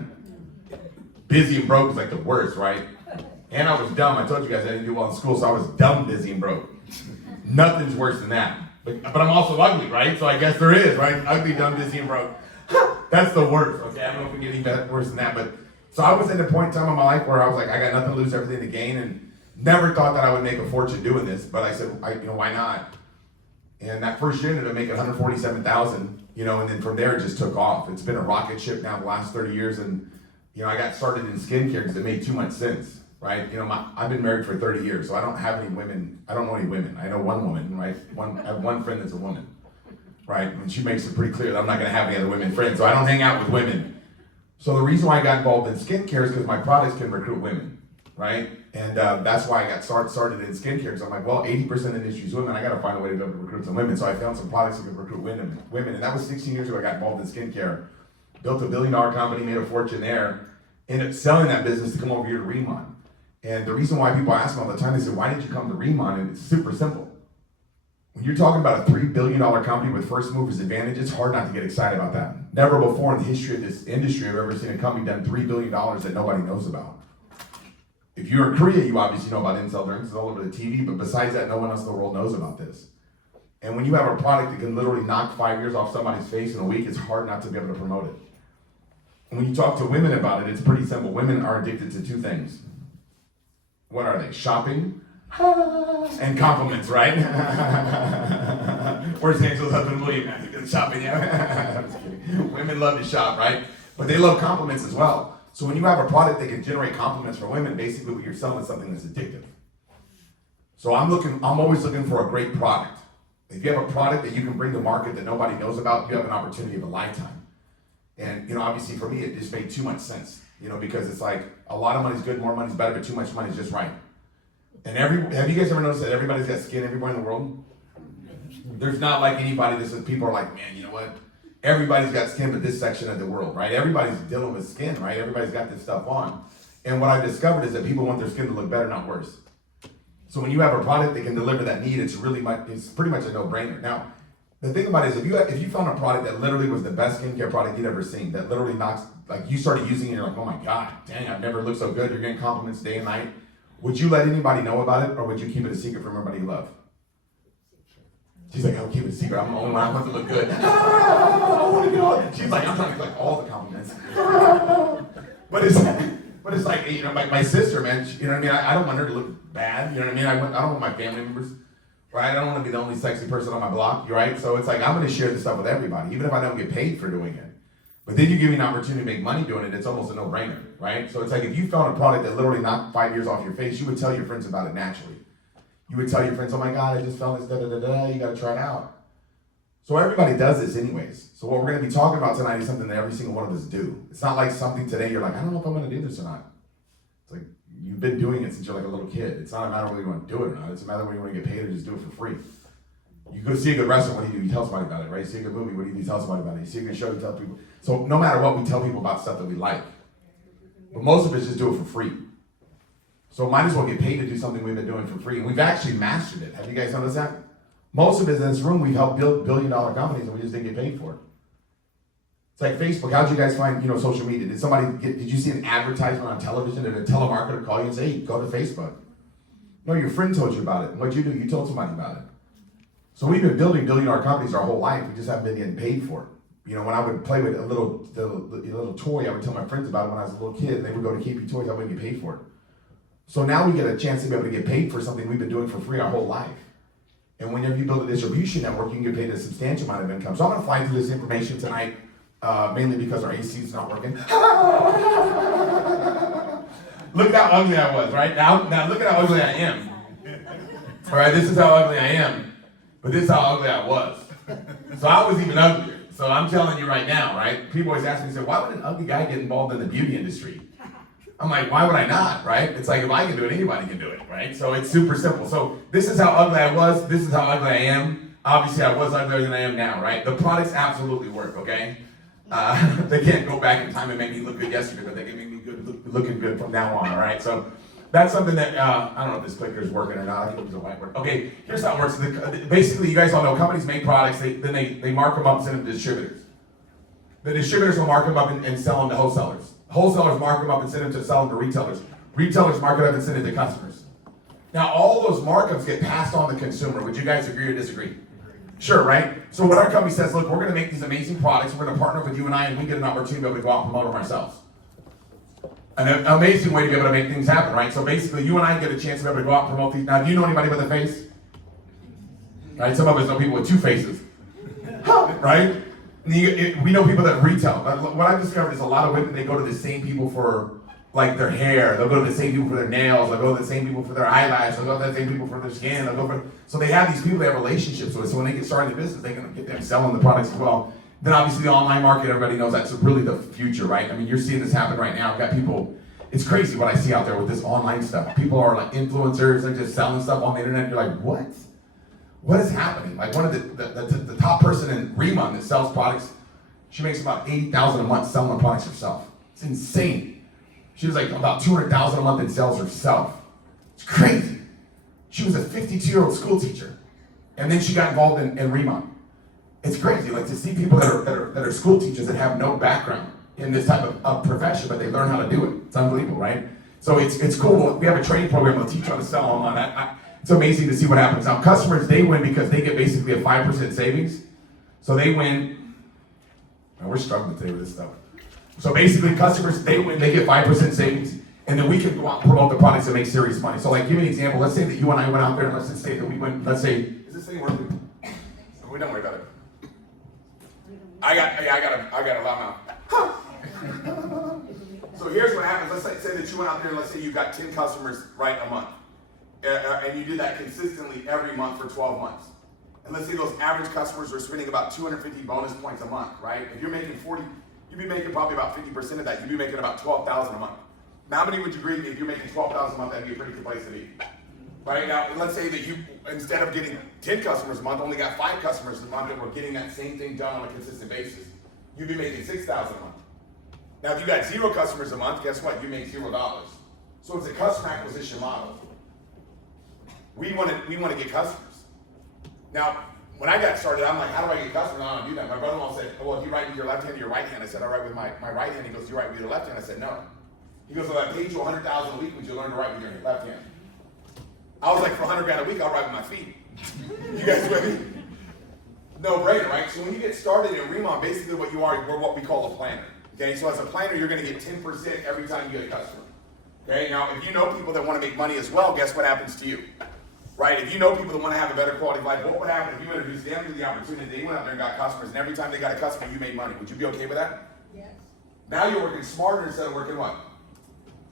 Busy and broke is like the worst, right? And I was dumb. I told you guys I didn't do well in school, so I was dumb, busy, and broke. Nothing's worse than that. But I'm also ugly, right? So I guess there is, right? Ugly, dumb, busy, and broke. That's the worst. Okay, I don't know if we get any better, worse than that. But so I was at a point in time in my life where I was like, I got nothing to lose, everything to gain, and never thought that I would make a fortune doing this. But I said, why not? And that first year ended up making $147,000, and then from there it just took off. It's been a rocket ship now the last 30 years, and I got started in skincare because it made too much sense, right? I've been married for 30 years, so I don't have any women. I don't know any women. I know one woman, right? I have one friend that's a woman, right? And she makes it pretty clear that I'm not going to have any other women friends, so I don't hang out with women. So the reason why I got involved in skincare is because my products can recruit women, right? And that's why I got started in skincare, because I'm like, well, 80% of the industry is women. I got to find a way to be able to recruit some women. So I found some products that could recruit women. And that was 16 years ago. I got involved in skincare, built a $1 billion company, made a fortune there, ended up selling that business to come over here to Riman. And the reason why people ask me all the time, they say, why did you come to Riman? And it's super simple. When you're talking about a $3 billion company with first movers advantage, it's hard not to get excited about that. Never before in the history of this industry have I ever seen a company done $3 billion that nobody knows about. If you're in Korea, you obviously know about Intel Drinks, it's all over the TV, but besides that, no one else in the world knows about this. And when you have a product that can literally knock 5 years off somebody's face in a week, it's hard not to be able to promote it. And when you talk to women about it, it's pretty simple. Women are addicted to two things. What are they? Shopping and compliments, right? Where's Angel's husband William? Shopping, yeah. I'm just kidding. Women love to shop, right? But they love compliments as well. So when you have a product that can generate compliments for women, basically what you're selling is something that's addictive. So I'm always looking for a great product. If you have a product that you can bring to market that nobody knows about, you have an opportunity of a lifetime. And obviously for me, it just made too much sense, because it's like a lot of money's good, more money's better, but too much money is just right. And have you guys ever noticed that everybody's got skin everywhere in the world? There's not like anybody that says, people are like, man, you know what? Everybody's got skin, but this section of the world, right? Everybody's dealing with skin, right? Everybody's got this stuff on. And what I've discovered is that people want their skin to look better, not worse. So when you have a product that can deliver that need, it's pretty much a no-brainer. Now, the thing about it is if you found a product that literally was the best skincare product you'd ever seen, that literally knocks, like you started using it and you're like, oh my God, dang, I've never looked so good. You're getting compliments day and night. Would you let anybody know about it, or would you keep it a secret from everybody you love? She's like, I'll keep it a secret. I'm the only one. I want to look good. I want to get all. She's like, I'm trying to collect all the compliments. But it's like, my sister, man. You know what I mean? I don't want her to look bad. You know what I mean? I don't want my family members, right? I don't want to be the only sexy person on my block, right? So it's like I'm going to share this stuff with everybody, even if I don't get paid for doing it. But then you give me an opportunity to make money doing it. It's almost a no-brainer, right? So it's like if you found a product that literally knocked 5 years off your face, you would tell your friends about it naturally. You would tell your friends, oh my God, I just found this, you gotta try it out. So everybody does this anyways. So what we're gonna be talking about tonight is something that every single one of us do. It's not like something today you're like, I don't know if I'm gonna do this or not. It's like, you've been doing it since you're like a little kid. It's not a matter of whether you wanna do it or not. It's a matter of whether you wanna get paid or just do it for free. You go see a good restaurant, what do? You tell somebody about it, right? You see a good movie, what do? You tell somebody about it. You see a good show, you tell people. So no matter what, we tell people about stuff that we like. But most of us just do it for free. So might as well get paid to do something we've been doing for free. And we've actually mastered it. Have you guys noticed that? Most of us in this room, we've helped build billion-dollar companies and we just didn't get paid for it. It's like Facebook. How'd you guys find, social media? Did you see an advertisement on television? Did a telemarketer call you and say, hey, go to Facebook? No, your friend told you about it. And what'd you do? You told somebody about it. So we've been building billion-dollar companies our whole life. We just haven't been getting paid for it. When I would play with the little toy, I would tell my friends about it when I was a little kid, and they would go to KP Toys, I wouldn't get paid for it. So now we get a chance to be able to get paid for something we've been doing for free our whole life. And whenever you build a distribution network, you can get paid a substantial amount of income. So I'm gonna fly through this information tonight, mainly because our AC is not working. Look at how ugly I was, right? Now look at how ugly I am. All right, this is how ugly I am, but this is how ugly I was. So I was even uglier. So I'm telling you right now, right? People always ask me, why would an ugly guy get involved in the beauty industry? I'm like, why would I not, right? It's like, if I can do it, anybody can do it, right? So it's super simple. So this is how ugly I was. This is how ugly I am. Obviously, I was uglier than I am now, right? The products absolutely work, okay? They can't go back in time and make me look good yesterday, but they can make me looking good from now on, all right? So that's something that, I don't know if this clicker is working or not. I think it was a whiteboard. Okay, here's how it works. Basically, you guys all know companies make products, then they mark them up and send them to distributors. The distributors will mark them up and sell them to wholesalers. Wholesalers mark them up and send them to sell them to retailers. Retailers mark it up and send it to customers. Now, all those markups get passed on to the consumer. Would you guys agree or disagree? Sure, right? So what our company says, look, we're gonna make these amazing products, we're gonna partner with you and I, and we get an opportunity to be able to go out and promote them ourselves. An amazing way to be able to make things happen, right? So basically, you and I get a chance to be able to go out and promote these. Now, do you know anybody with a face? Right, some of us know people with two faces, right? We know people that retail. What I've discovered is a lot of women, they go to the same people for like their hair, they'll go to the same people for their nails, they'll go to the same people for their eyelash, they'll go to the same people for their skin, so they have these people they have relationships with, so when they get started in the business, they can get them selling the products as well. Then obviously the online market, everybody knows that's really the future, right? I mean, you're seeing this happen right now. I've got people, it's crazy what I see out there with this online stuff. People are like influencers, they're just selling stuff on the internet, you're like, what? What is happening? Like one of the top person in Riman that sells products, she makes about $80,000 a month selling the products herself. It's insane. She was like about $200,000 a month in sales herself. It's crazy. She was a 52-year-old school teacher. And then she got involved in Riman. It's crazy, like to see people that are school teachers that have no background in this type of profession, but they learn how to do it. It's unbelievable, right? So it's cool. We have a training program that'll teach you how to sell online. It's amazing to see what happens. Now, customers, they win because they get basically a 5% savings. So they win. Man, we're struggling today with this stuff. So basically, customers, they win, they get 5% savings. And then we can go out and promote the products and make serious money. So like, give me an example. Let's say that you and I went out there and let's just say that we went, let's say, is this thing working? We don't worry about it. I got a loud mouth. So here's what happens. Let's say that you went out there and let's say you got 10 customers, right, a month. And you did that consistently every month for 12 months. And let's say those average customers are spending about 250 bonus points a month, right? If you're making 40, you'd be making probably about 50% of that. You'd be making about 12,000 a month. Now, how many would you agree if you're making 12,000 a month, that'd be a pretty good place to be? Right now, let's say that you, instead of getting 10 customers a month, only got 5 customers a month that were getting that same thing done on a consistent basis. You'd be making 6,000 a month. Now, if you got 0 customers a month, guess what? You make $0. So it's a customer acquisition model. We want to get customers. Now, when I got started, I'm like, how do I get customers? I don't do that. My brother-in-law said, well, do you write with your left hand or your right hand? I said, I write with my right hand. He goes, do you write with your left hand? I said, no. He goes, well, I paid you $100,000 a week. Would you learn to write with your left hand? I was like, for $100,000 a week, I'll write with my feet. You guys with me? No brainer, right? So when you get started in Riman, basically what you are, we're what we call a planner. Okay, so as a planner, you're going to get 10% every time you get a customer. Okay, now if you know people that want to make money as well, guess what happens to you? Right? If you know people that want to have a better quality of life, what would happen if you introduced them to the opportunity? They went out there and got customers, and every time they got a customer, you made money. Would you be okay with that? Yes. Now you're working smarter instead of working what?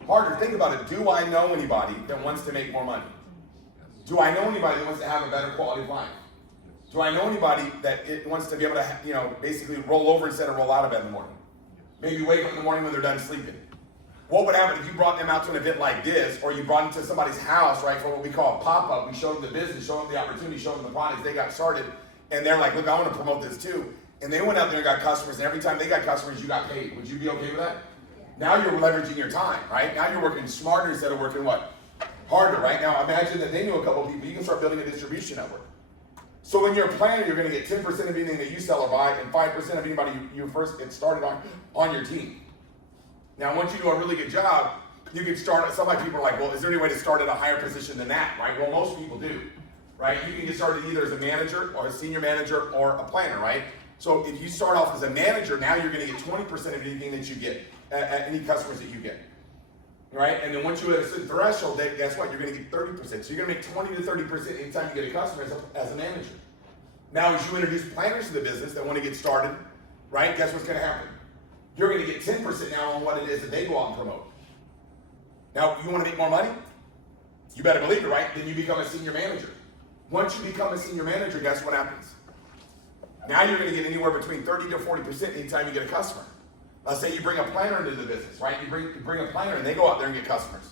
Harder. Think about it. Do I know anybody that wants to make more money? Do I know anybody that wants to have a better quality of life? Do I know anybody that wants to be able to, basically roll over instead of roll out of bed in the morning? Maybe wake up in the morning when they're done sleeping. What would happen if you brought them out to an event like this, or you brought them to somebody's house, right, for what we call a pop-up? We showed them the business, showed them the opportunity, showed them the products. They got started, and they're like, look, I want to promote this too. And they went out there and got customers, and every time they got customers, you got paid. Would you be okay with that? Now you're leveraging your time, right? Now you're working smarter instead of working what? Harder, right? Now imagine that they knew a couple of people. You can start building a distribution network. So when you're a planner, you're going to get 10% of anything that you sell or buy, and 5% of anybody you first get started on your team. Now, once you do a really good job, you can start. Some people are like, well, is there any way to start at a higher position than that, right? Well, most people do, right? You can get started either as a manager or a senior manager or a planner, right? So if you start off as a manager, now you're going to get 20% of anything that you get, any customers that you get, right? And then once you hit a certain threshold, then guess what? You're going to get 30%. So you're going to make 20 to 30% anytime you get a customer as a manager. Now, as you introduce planners to the business that want to get started, right? Guess what's going to happen? You're going to get 10% now on what it is that they go out and promote. Now, you want to make more money? You better believe it, right? Then you become a senior manager. Once you become a senior manager, guess what happens? Now you're going to get anywhere between 30 to 40% anytime you get a customer. Let's say you bring a planner into the business, right? You bring a planner and they go out there and get customers.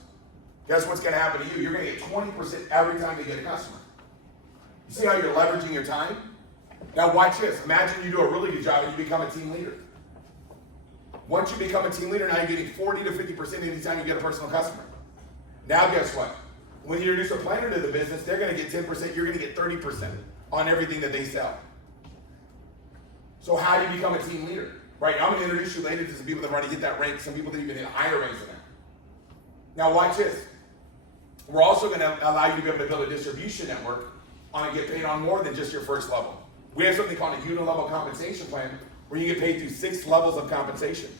Guess what's going to happen to you? You're going to get 20% every time they get a customer. You see how you're leveraging your time? Now watch this. Imagine you do a really good job and you become a team leader. Once you become a team leader, now you're getting 40 to 50% anytime you get a personal customer. Now guess what? When you introduce a planner to the business, they're going to get 10%, you're going to get 30% on everything that they sell. So how do you become a team leader? Right, I'm going to introduce you later to some people that already hit that rank, some people that even hit higher ranks than that. Now watch this. We're also going to allow you to be able to build a distribution network and get paid on more than just your first level. We have something called a unilevel compensation plan where you get paid through 6 levels of compensation.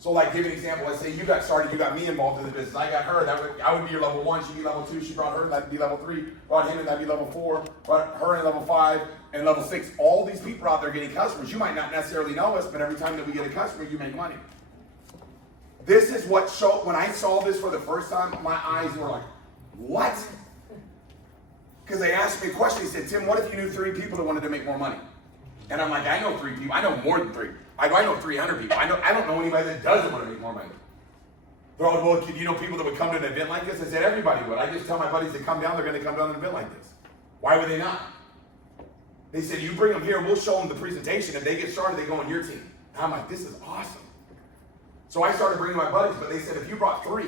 So like, give an example. Let's say you got started, you got me involved in the business. I got her, I would be your level 1, she'd be level 2, she brought her, that'd be level 3, brought him in, that'd be level 4, brought her in level 5, and level 6. All these people out there getting customers. You might not necessarily know us, but every time that we get a customer, you make money. This is what showed, when I saw this for the first time, my eyes were like, what? Because they asked me a question. They said, Tim, what if you knew 3 people that wanted to make more money? And I'm like, I know 3 people. I know more than 3. I know 300 people. I don't know anybody that doesn't want to make more money. They're all, well, you know people that would come to an event like this? I said, everybody would. I just tell my buddies to come down, they're going to come down to an event like this. Why would they not? They said, you bring them here, we'll show them the presentation. If they get started, they go on your team. And I'm like, this is awesome. So I started bringing my buddies, but they said, if you brought 3,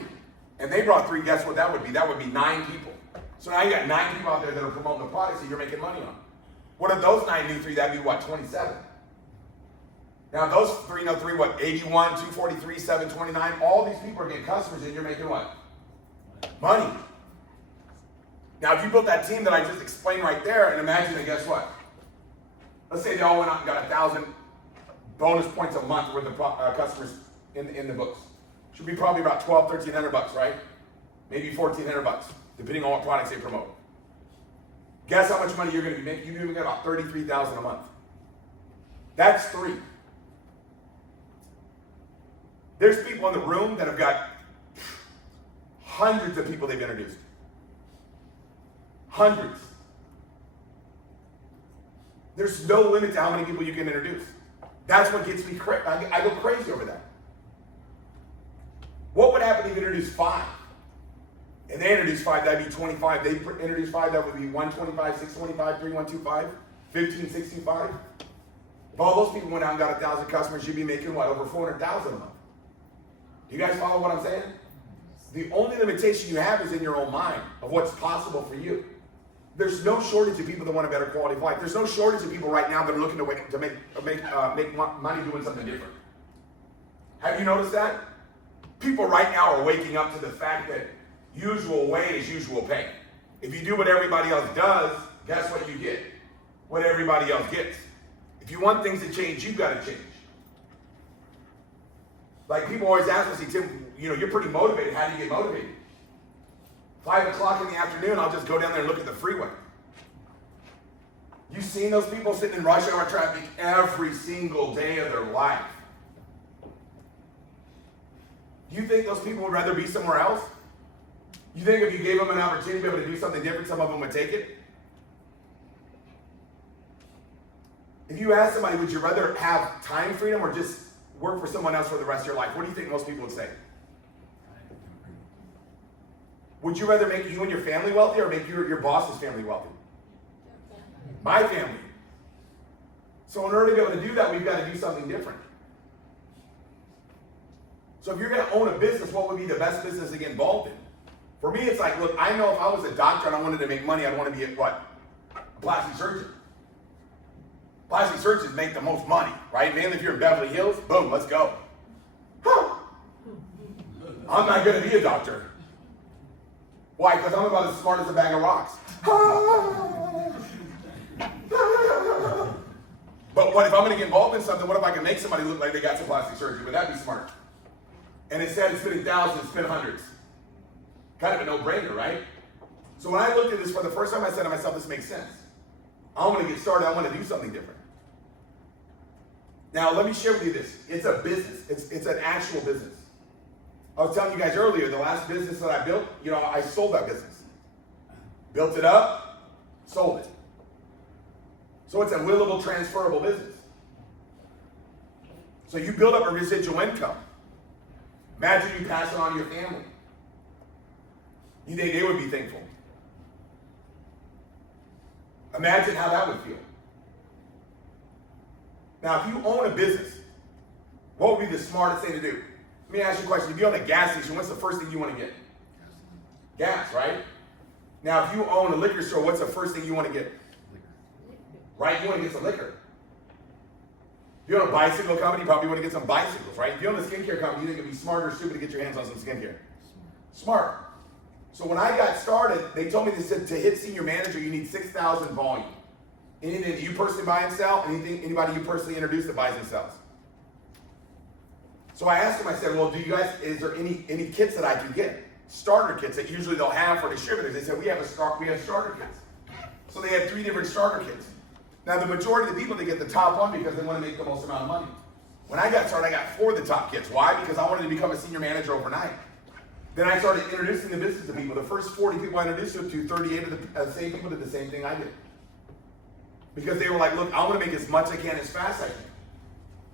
and they brought 3, guess what that would be? That would be 9 people. So now you got 9 people out there that are promoting the products that you're making money on. What if those 9 knew 3? That'd be what, 27? Now those 3 know 3, what, 81, 243, 729. All these people are getting customers and you're making what? Money. Now if you built that team that I just explained right there, and imagine that, guess what? Let's say they all went out and got 1,000 bonus points a month worth of customers in the books. Should be probably about $1,200-1,300, right? Maybe $1,400, depending on what products they promote. Guess how much money you're going to be making? You're going to get about $33,000 a month. That's 3. There's people in the room that have got hundreds of people they've introduced. Hundreds. There's no limit to how many people you can introduce. That's what gets me crazy. I go crazy over that. What would happen if you introduce 5? And they introduce 5, that'd be 25. They introduce 5, that would be 125, 625, 3125, 1565. If all those people went out and got 1,000 customers, you'd be making what? Over 400,000 a month. Do you guys follow what I'm saying? The only limitation you have is in your own mind of what's possible for you. There's no shortage of people that want a better quality of life. There's no shortage of people right now that are looking to make money doing something different. Have you noticed that? People right now are waking up to the fact that usual way is usual pay. If you do what everybody else does, guess what you get? What everybody else gets. If you want things to change, you've got to change. Like people always ask me, Tim, you're pretty motivated. How do you get motivated? 5 o'clock in the afternoon, I'll just go down there and look at the freeway. You've seen those people sitting in rush hour traffic every single day of their life. You think those people would rather be somewhere else? You think if you gave them an opportunity to be able to do something different, some of them would take it? If you ask somebody, would you rather have time freedom or just work for someone else for the rest of your life? What do you think most people would say? Would you rather make you and your family wealthy or make your boss's family wealthy? My family. So in order to be able to do that, we've got to do something different. So if you're going to own a business, what would be the best business to get involved in? For me, it's like, look, I know if I was a doctor and I wanted to make money, I'd want to be a what? A plastic surgeon. Plastic surgeons make the most money, right? Mainly if you're in Beverly Hills, boom, let's go. I'm not going to be a doctor. Why? Because I'm about as smart as a bag of rocks. But what if I'm going to get involved in something? What if I can make somebody look like they got some plastic surgery? Would that be smart? And instead of spending thousands, spend hundreds. Kind of a no-brainer, right? So when I looked at this for the first time, I said to myself, this makes sense. I want to get started. I want to do something different. Now, let me share with you this. It's a business. It's an actual business. I was telling you guys earlier, the last business that I built, I sold that business. Built it up, sold it. So it's a willable, transferable business. So you build up a residual income. Imagine you pass it on to your family. You think they would be thankful. Imagine how that would feel. Now, if you own a business, what would be the smartest thing to do? Let me ask you a question. If you own a gas station, what's the first thing you want to get? Gas, right? Now, if you own a liquor store, what's the first thing you want to get? Right? You want to get some liquor. If you own a bicycle company, you probably want to get some bicycles, right? If you own a skincare company, you think it'd be smart or stupid to get your hands on some skincare? Smart. So when I got started, they told me, they said, to hit senior manager, you need 6,000 volume. Anything that you personally buy and sell, anybody you personally introduce that buys and sells. So I asked them, I said, well, is there any kits that I can get? Starter kits that usually they'll have for distributors. They said, we have starter kits. So they had 3 different starter kits. Now the majority of the people, they get the top one because they want to make the most amount of money. When I got started, I got 4 of the top kits. Why? Because I wanted to become a senior manager overnight. Then I started introducing the business to people. The first 40 people I introduced them to, 38 of the same people did the same thing I did. Because they were like, look, I want to make as much as I can as fast as I can.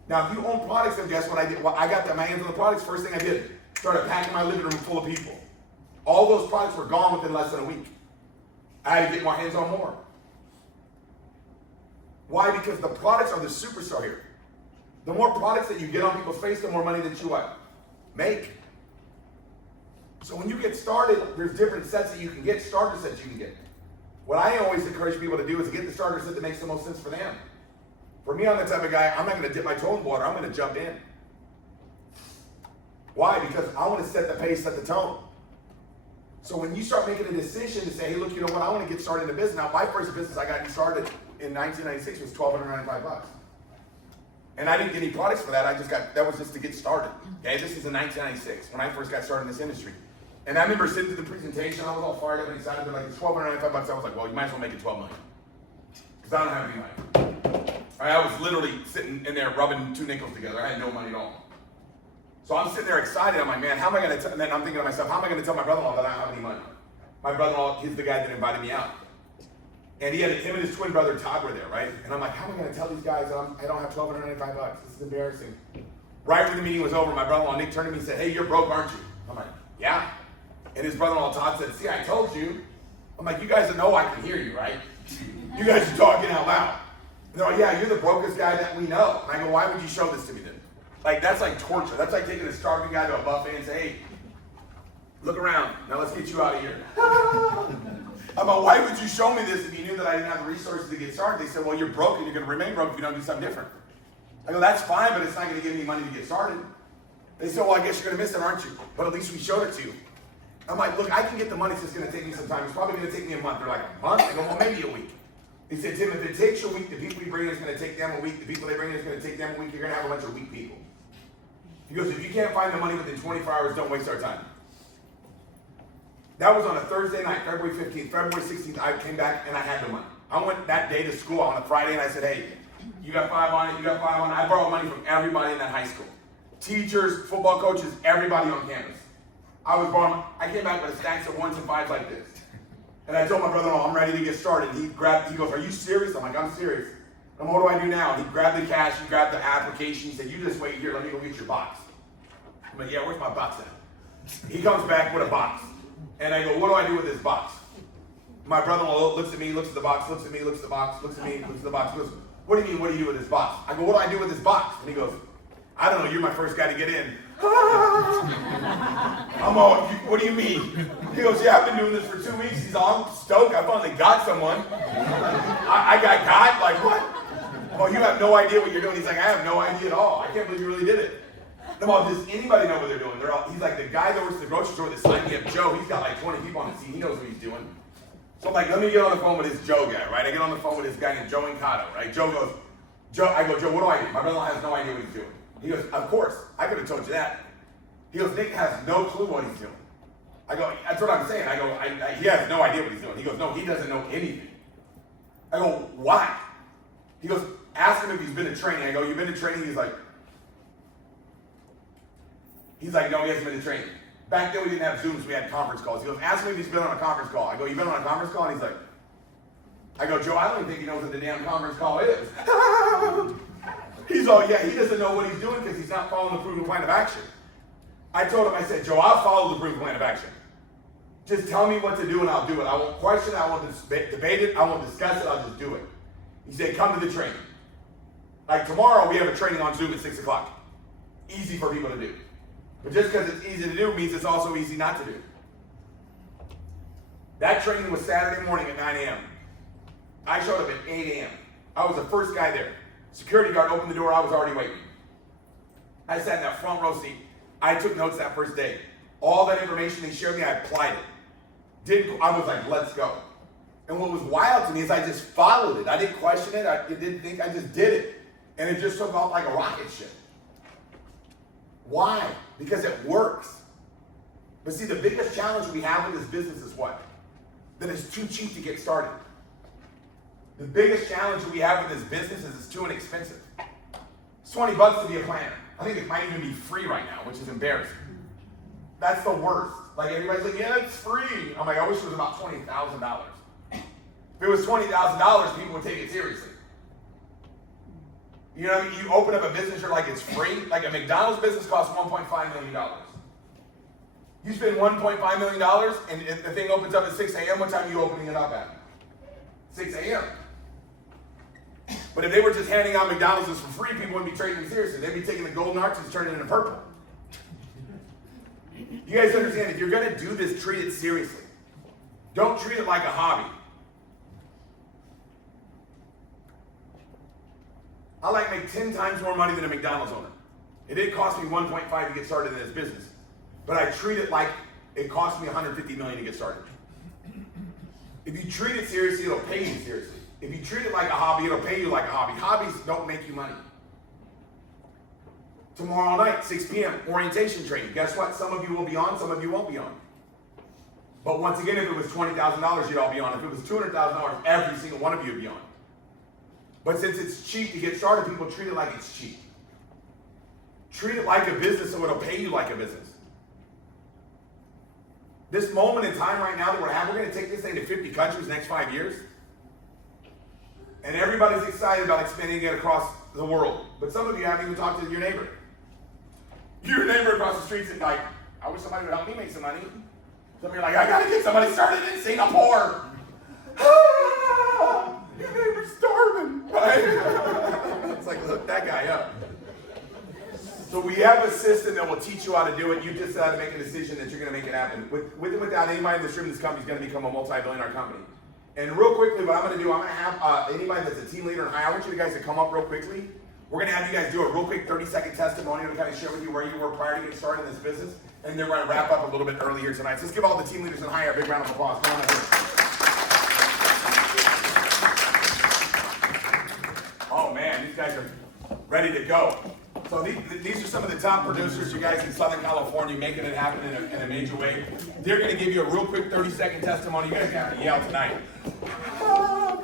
Now, if you own products, then guess what I did? Well, I got my hands on the products. First thing I did, started packing my living room full of people. All those products were gone within less than a week. I had to get my hands on more. Why? Because the products are the superstar here. The more products that you get on people's face, the more money that you what? Make. So when you get started, there's different sets that you can get, starter sets you can get. What I always encourage people to do is to get the starter set that makes the most sense for them. For me, I'm the type of guy, I'm not going to dip my toe in water, I'm going to jump in. Why? Because I want to set the pace, set the tone. So when you start making a decision to say, hey, look, you know what, I want to get started in the business. Now, my first business I got started in 1996 was $1,295. And I didn't get any products for that. That was just to get started. Okay, this is in 1996 when I first got started in this industry. And I remember sitting through the presentation, I was all fired up and excited. They're like, it's $1,295. I was like, well, you might as well make it $12 million. Because I don't have any money. I was literally sitting in there rubbing 2 nickels together. I had no money at all. So I'm sitting there excited. I'm like, man, how am I going to, and then I'm thinking to myself, how am I going to tell my brother-in-law that I don't have any money? My brother-in-law, he's the guy that invited me out. And him and his twin brother Todd were there, right? And I'm like, how am I going to tell these guys that I don't have $1,295? This is embarrassing. Right when the meeting was over, my brother-in-law Nick turned to me and said, hey, you're broke, aren't you? I'm like, yeah. And his brother-in-law Todd said, see, I told you. I'm like, you guys know I can hear you, right? You guys are talking out loud. And they're like, yeah, you're the brokest guy that we know. And I go, why would you show this to me then? Like, that's like torture. That's like taking a starving guy to a buffet and say, hey, look around. Now let's get you out of here. I'm like, why would you show me this if you knew that I didn't have the resources to get started? They said, well, you're broke and you're going to remain broke if you don't do something different. I go, that's fine, but it's not going to give me money to get started. They said, well, I guess you're going to miss it, aren't you? But at least we showed it to you. I'm like, look, I can get the money, it's just going to take me some time. It's probably going to take me a month. They're like, a month? I go, well, maybe a week. He said, Tim, if it takes you a week, the people you bring in is going to take them a week. The people they bring in is going to take them a week. You're going to have a bunch of weak people. He goes, if you can't find the money within 24 hours, don't waste our time. That was on a Thursday night, February 15th. February 16th, I came back and I had the money. I went that day to school on a Friday and I said, hey, you got 5 on it, you got 5 on it. I borrowed money from everybody in that high school. Teachers, football coaches, everybody on campus. I came back with stacks of 1s and 5s like this. And I told my brother-in-law, I'm ready to get started. He goes, are you serious? I'm like, I'm serious. And what do I do now? And he grabbed the cash, he grabbed the application, he said, you just wait here, let me go get your box. I'm like, yeah, where's my box at? He comes back with a box. And I go, what do I do with this box? My brother-in-law looks at me, looks at the box, looks at me, looks at the box, looks at me, looks at the box, goes, what do you mean, what do you do with this box? I go, what do I do with this box? And he goes, I don't know, you're my first guy to get in. I'm all, what do you mean? He goes, yeah, I've been doing this for 2 weeks. He's all, I'm stoked, I finally got someone. I got, like what? Oh, you have no idea what you're doing. He's like, I have no idea at all. I can't believe you really did it. I'm all, does anybody know what they're doing? He's like, the guy that works at the grocery store that signed me up, Joe, he's got like 20 people on the scene. He knows what he's doing. So I'm like, let me get on the phone with this Joe guy, right? I get on the phone with this guy named Joe Incado, right? Joe goes, I go, Joe, what do I do? My brother-in-law has no idea what he's doing. He goes, of course, I could have told you that. He goes, Nick has no clue what he's doing. I go, that's what I'm saying. I go, he has no idea what he's doing. He goes, no, he doesn't know anything. I go, why? He goes, ask him if he's been to training. I go, you've been to training? He's like, no, he hasn't been to training. Back then we didn't have Zooms, we had conference calls. He goes, ask him if he's been on a conference call. I go, you've been on a conference call? And he's like, I go, Joe, I don't even think he knows what the damn conference call is. He's all, yeah, he doesn't know what he's doing because he's not following the proven plan of action. I told him, I said, Joe, I'll follow the proven plan of action. Just tell me what to do and I'll do it. I won't question it, I won't debate it, I won't discuss it, I'll just do it. He said, come to the training. Like tomorrow, we have a training on Zoom at 6 o'clock. Easy for people to do. But just because it's easy to do means it's also easy not to do. That training was Saturday morning at 9 a.m. I showed up at 8 a.m. I was the first guy there. Security guard opened the door, I was already waiting. I sat in that front row seat. I took notes that first day. All that information they shared me, I applied it. I was like, let's go. And what was wild to me is I just followed it. I didn't question it, I didn't think, I just did it. And it just took off like a rocket ship. Why? Because it works. But see, the biggest challenge we have with this business is what? That it's too cheap to get started. The biggest challenge we have with this business is it's too inexpensive. It's $20 to be a planner. I think it might even be free right now, which is embarrassing. That's the worst. Like everybody's like, yeah, it's free. I'm like, I wish it was about $20,000. If it was $20,000, people would take it seriously. You know what I mean? You open up a business, you're like, it's free. Like a McDonald's business costs $1.5 million. You spend $1.5 million and the thing opens up at 6 a.m., what time are you opening it up at? 6 a.m. But if they were just handing out McDonald's for free, people wouldn't be taking it seriously. They'd be taking the golden arches and turning it into purple. You guys understand, if you're going to do this, treat it seriously. Don't treat it like a hobby. I like make 10 times more money than a McDonald's owner. It didn't cost me 1.5 to get started in this business, but I treat it like it cost me 150 million to get started. If you treat it seriously, it'll pay you seriously. If you treat it like a hobby, it'll pay you like a hobby. Hobbies don't make you money. Tomorrow night, 6 p.m., orientation training. Guess what? Some of you will be on, some of you won't be on. But once again, if it was $20,000, you'd all be on. If it was $200,000, every single one of you would be on. But since it's cheap to get started, people treat it like it's cheap. Treat it like a business so it'll pay you like a business. This moment in time right now that we're having, we're going to take this thing to 50 countries next 5 years. And everybody's excited about expanding it across the world. But some of you haven't even talked to your neighbor. Your neighbor across the street's like, I wish somebody would help me make some money. Some of you are like, I got to get somebody started in Singapore. Ah, your neighbor's starving. Right? It's like, look that guy up. So we have a system that will teach you how to do it. You just have to make a decision that you're going to make it happen. With and without anybody in this room, this company is going to become a multi-billion-dollar company. And real quickly, what I'm going to do, I'm going to have anybody that's a team leader and higher, I want you guys to come up real quickly. We're going to have you guys do a real quick 30-second testimonial to kind of share with you where you were prior to getting started in this business. And then we're going to wrap up a little bit early here tonight. So let's give all the team leaders and higher a big round of applause. Come on up here. Oh man, these guys are ready to go. So these are some of the top producers, you guys in Southern California, making it happen in a major way. They're going to give you a real quick 30-second testimony. You guys have to yell tonight.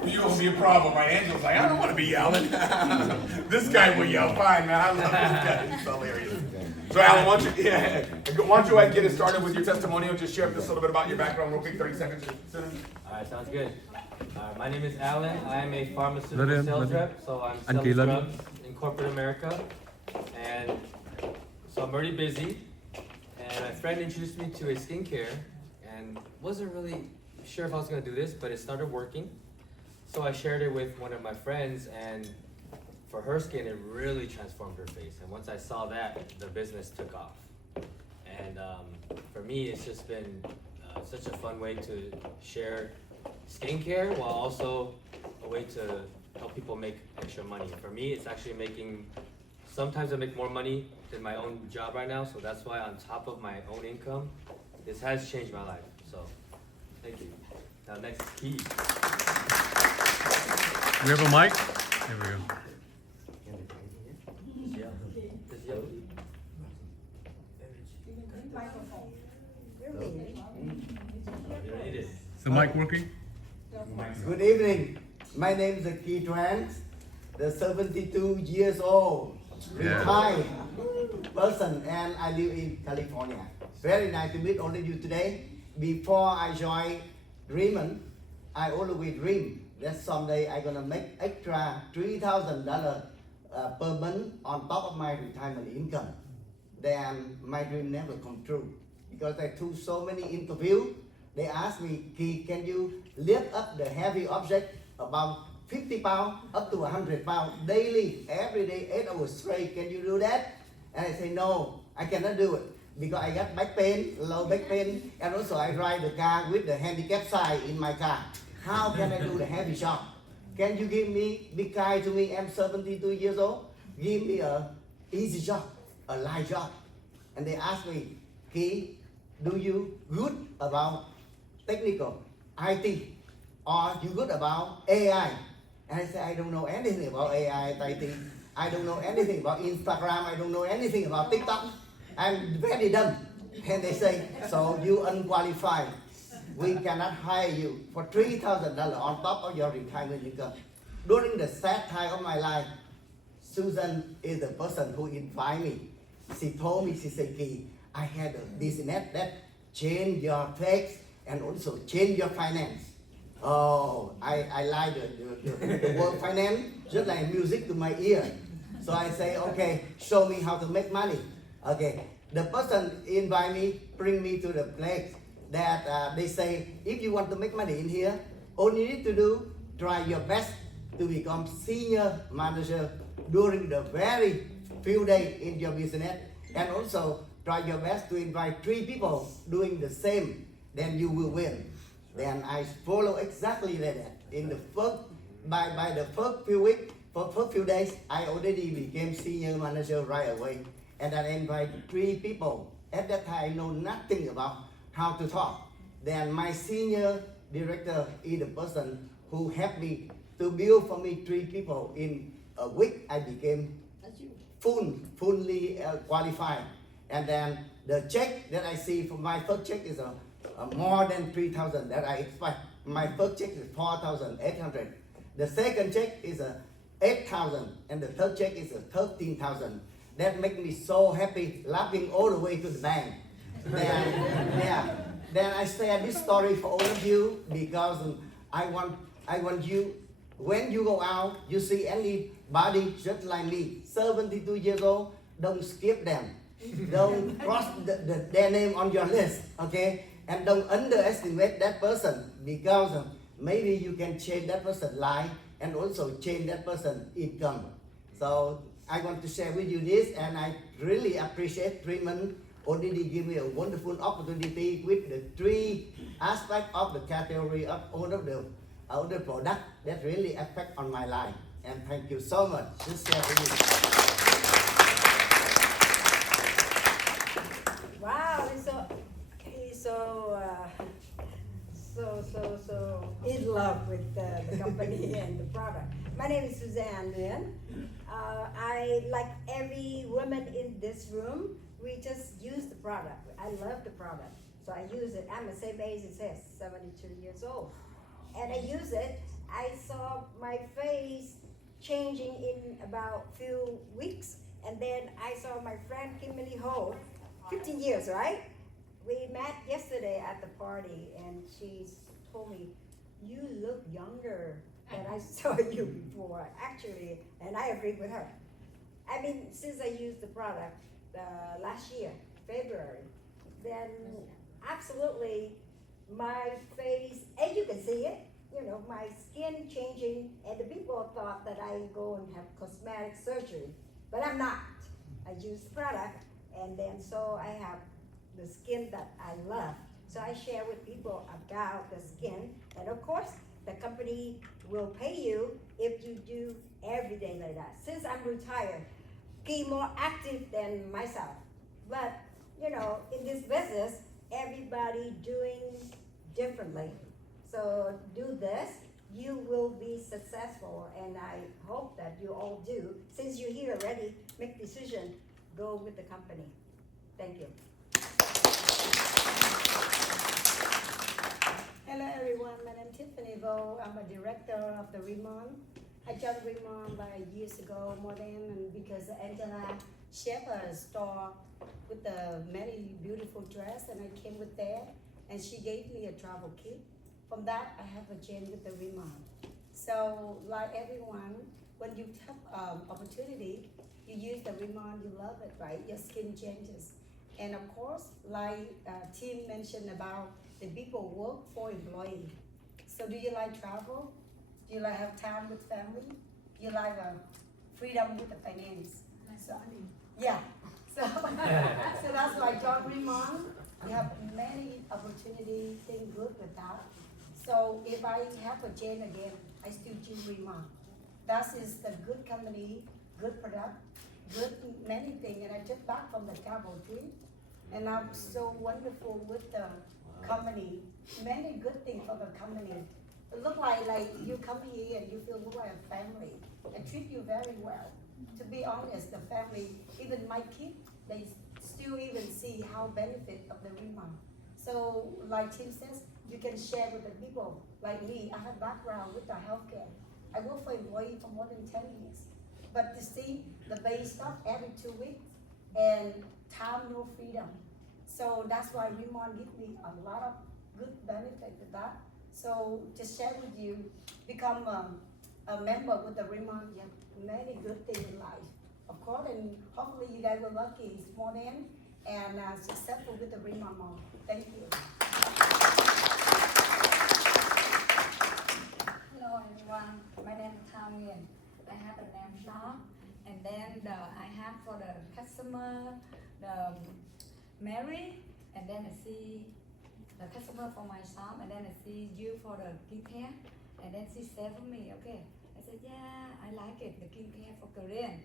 You won't be a problem, right? Angela's like, I don't want to be yelling. This guy will yell. Fine, man. I love this guy. He's hilarious. So Alan, why don't you get us started with your testimonial? Just share with us a little bit about your background real quick, 30 seconds. All right, sounds good. My name is Alan. I'm a pharmaceutical sales rep, so I'm selling drugs in corporate America. And so I'm already busy, and my friend introduced me to a skincare, and wasn't really sure if I was going to do this, but it started working. So I shared it with one of my friends, and for her skin, it really transformed her face. And once I saw that, the business took off. And for me, it's just been such a fun way to share skincare while also a way to help people make extra money. For me, it's actually making, sometimes I make more money than my own job right now, so that's why on top of my own income, this has changed my life. So, thank you. Now next, Key. We have a mic? There we go. Is the mic working? Good evening. My name is Key Trans, the 72 years old, retired person, and I live in California. Very nice to meet all of you today. Before I joined Riman, I always dream that someday I'm gonna make extra $3,000 per month on top of my retirement income. Then my dream never come true because I took so many interviews. They asked me, Key, can you lift up the heavy object about 50 pounds up to 100 pounds daily, every day, 8 hours straight? Can you do that? And I say, no, I cannot do it because I got back pain, low back pain, and also I ride the car with the handicap sign in my car. How can I do the heavy job? Can you give me, be kind to me, I'm 72 years old, give me a easy job, a light job. And they asked me, Key, do you good about technical, IT, or you good about AI? And I said, I don't know anything about AI, IT. I don't know anything about Instagram. I don't know anything about TikTok. I'm very dumb. And they say, so you unqualified. We cannot hire you for $3,000 on top of your retirement income. During the sad time of my life, Susan is the person who invited me. She told me, she said, Key, I had this and that change your face and also change your finance. Oh, I like the word finance, just like music to my ear. So I say, okay, show me how to make money. Okay, the person invite me, bring me to the place that they say, if you want to make money in here, all you need to do, try your best to become senior manager during the very few days in your business, and also try your best to invite 3 people doing the same, then you will win. Then I follow exactly like that. In the first, by the first few weeks, For first few days, I already became senior manager right away, and I invited 3 people. At that time, I know nothing about how to talk. Then my senior director is the person who helped me to build for me 3 people. In a week, I became fully qualified. And then the check that I see for my first check is more than 3,000 that I expect. My first check is 4,800. The second check is 8,000, and the third check is 13,000. That makes me so happy, laughing all the way to the bank. Then I share this story for all of you because I want you, when you go out, you see anybody just like me, 72 years old, don't skip them. Don't cross their name on your list, okay? And don't underestimate that person because maybe you can change that person's life and also change that person's income. So I want to share with you this, and I really appreciate Riman already give me a wonderful opportunity with the 3 aspects of the category of all of the other products that really affect on my life. And thank you so much. Just share with you. Wow, he's so in love with the company and the product. My name is Suzanne Nguyen. I, like every woman in this room, we just use the product. I love the product, so I use it. I'm the same age as his, 72 years old. And I use it. I saw my face changing in about few weeks, and then I saw my friend Kimberly Ho, 15 years, right? We met yesterday at the party, and she told me, "You look younger than I saw you before." Actually, and I agree with her. I mean, since I used the product last year, February, then absolutely my face, and you can see it, you know, my skin changing, and the people thought that I go and have cosmetic surgery, but I'm not. I use the product, and then so I have the skin that I love. So I share with people about the skin, and of course, the company will pay you if you do every day like that. Since I'm retired, be more active than myself. But, you know, in this business, everybody doing differently. So do this, you will be successful, and I hope that you all do. Since you're here already, make decision, go with the company. Thank you. Hello everyone, my name is Tiffany Vo. I'm a director of the Riman. I joined Riman years ago, more than, and because Angela shared a store with the many beautiful dress, and I came with that, and she gave me a travel kit. From that, I have a chain with the Riman. So, like everyone, when you have opportunity, you use the Riman, you love it, right? Your skin changes. And of course, like Tim mentioned about the people work for employee. So do you like travel? Do you like have time with family? Do you like freedom with the finance? So, yeah. So that's why John Riman, we have many opportunities, things good with that. So if I have a chain again, I still choose Riman. That is the good company, good product, good many things. And I just back from the travel trip, and I'm so wonderful with the company. Many good things for the company. It look like you come here and you feel look like a family. They treat you very well. To be honest, the family, even my kids, they still even see how benefit of the Riman. So like Tim says, you can share with the people. Like me, I have background with the healthcare. I work for employee for more than 10 years. But to see the base stuff every 2 weeks and time no freedom. So that's why Riman give me a lot of good benefit with that. So to share with you, become a member with the Riman, you have many good things in life. Of course, and hopefully you guys were lucky, small in, and successful with the Riman mom. Thank you. Hello everyone, my name is Thao Nguyen. I have a name shop, and then I have for the customer, the Mary, and then I see the customer for my shop, and then I see you for the gift hair, and then she said for me, okay, I said, yeah, I like it, the skincare for Korean.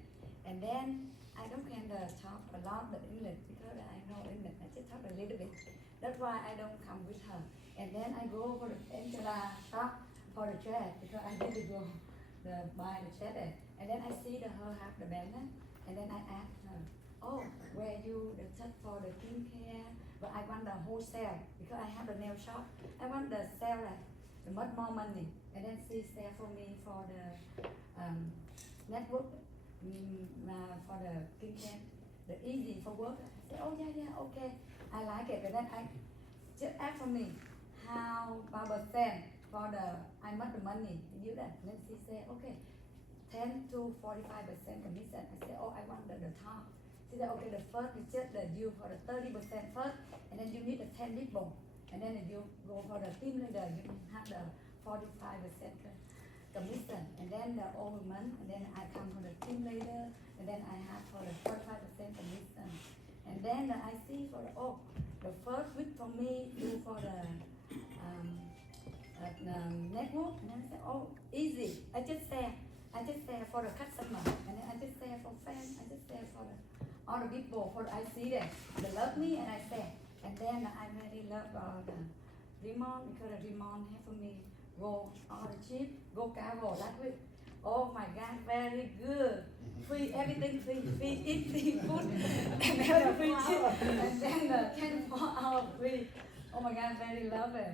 And then I don't kind of talk a lot the English because I know English. I just talk a little bit. That's why I don't come with her. And then I go for the Angela shop for the chair because I need to go buy the chair there. And then I see her have the banner. And then I ask her, oh, where you the touch for the skincare? But I want the wholesale because I have the nail shop. I want the seller, the much more money. And then she sell for me for the network, for the skincare, the easy for work. I say, oh yeah, okay, I like it. And then I just ask for me how percent for the I want the money. You that? And then she say, okay, 10 to 45% commission. I say, oh, I want the top. She said, okay, the first is just the you for the 30% first, and then you need the 10 people. And then if you go for the team leader, you have the 45% commission. And then the over month, and then I come for the team leader, and then I have for the 45% commission. And then I see for the first week for me, do for the network, and then I say, oh, easy. I just say for the customer, and then I just say for fans, I just say for all the people, for I see them, they love me, and I say, and then I really love the Riman because the Riman have for me go all the cheap, go travel that week. Oh my God, very good. Free everything, free eat, free food, and then free cheap, and then 24 hours free. Oh my God, very love it.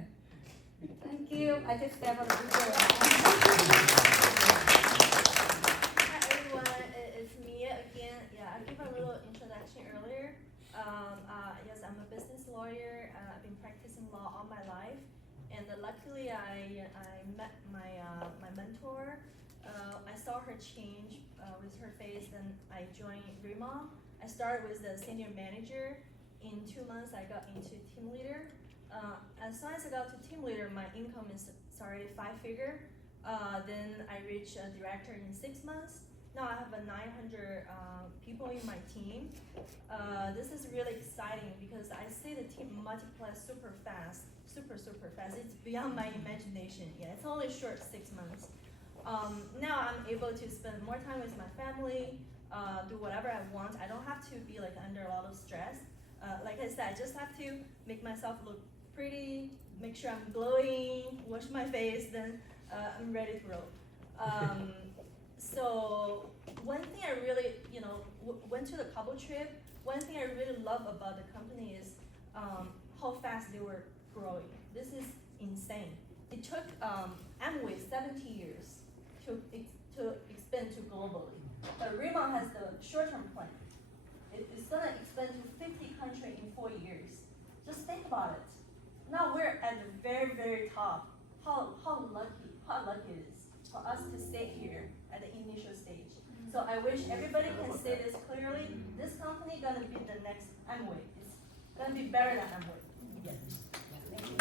Thank you. I just step on the video. Hi everyone, it's Mia again. Yeah, I gave a little introduction earlier. Yes, I'm a business lawyer. I've been practicing law all my life, and luckily I met my mentor. I saw her change with her face, and I joined Riman. I started with the senior manager. In 2 months, I got into team leader. As soon as I got to team leader, my income is already 5-figure. Then I reached a director in 6 months. Now I have 900 people in my team. This is really exciting because I see the team multiply super fast, super fast. It's beyond my imagination. Yeah, it's only short 6 months. Now I'm able to spend more time with my family, do whatever I want. I don't have to be like under a lot of stress. Like I said, I just have to make myself look pretty, make sure I'm glowing, wash my face, then I'm ready to roll. So one thing I really, went to the couple trip, one thing I really love about the company is how fast they were growing. This is insane. It took Amway 70 years to expand to globally. But Riman has the short-term plan. It's gonna expand to 50 countries in 4 years. Just think about it. Now we're at the very, very top. How lucky it is for us to stay here at the initial stage. So I wish everybody can say this clearly. This company gonna be the next Amway. It's gonna be better than Amway. Yeah. Thank you.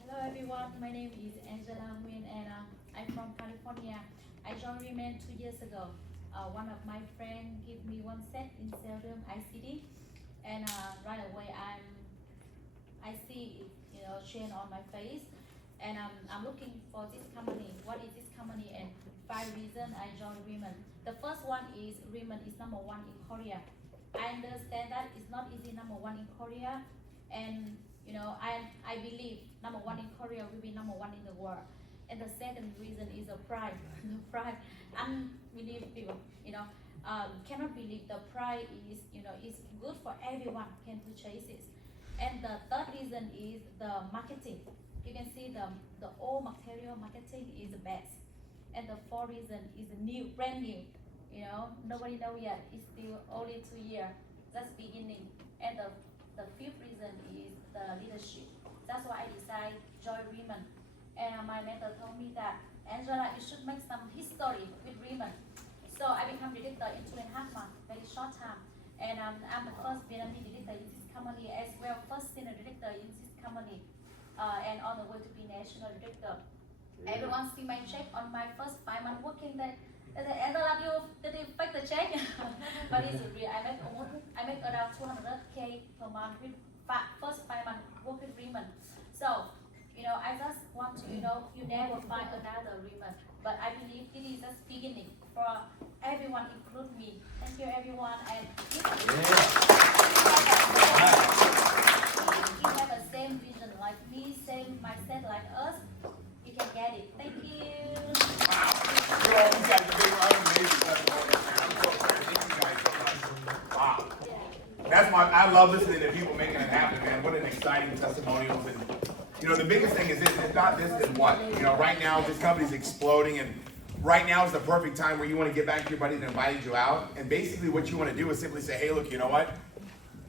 Hello everyone, my name is Angela Nguyen and I'm from California. I joined Riman 2 years ago. One of my friends gave me one set in Seldom ICD, and right away I see change on my face, and I'm looking for this company. What is this company? And 5 reasons I joined Riman. The first one is Riman is #1 in Korea. I understand that it's not easy #1 in Korea, and I believe #1 in Korea will be #1 in the world. And the second reason is the price. The price, unbelievable. Cannot believe the price is is good for everyone can purchase it. And the third reason is the marketing. You can see the old material marketing is the best. And the fourth reason is new, brand new. Nobody know yet. It's still only 2 years. That's beginning. And the fifth reason is the leadership. That's why I decided join Riman. And my mentor told me that, Angela, you should make some history with Riman. So I become director in 2.5 months, very short time. And I'm the first Vietnamese director in this company, as well first senior director in this company, and on the way to be national director. Everyone see my check on my first 5 months working there. They say, Angela, did you fake the check? But it's real. I make around 200K per month with first 5 months work with Riman. So, I just want to, you never find another Riman. But I believe it is just beginning for everyone, include me. Thank you, everyone. And if you have a same vision like me, same mindset like us, you can get it. Thank you. Wow. That's why I love listening to people making it happen, man. What an exciting testimonials. And the biggest thing is this, if not this, then what? Right now this company's exploding, and right now is the perfect time where you want to get back to your buddy that invited you out. And basically what you want to do is simply say, hey, look, you know what?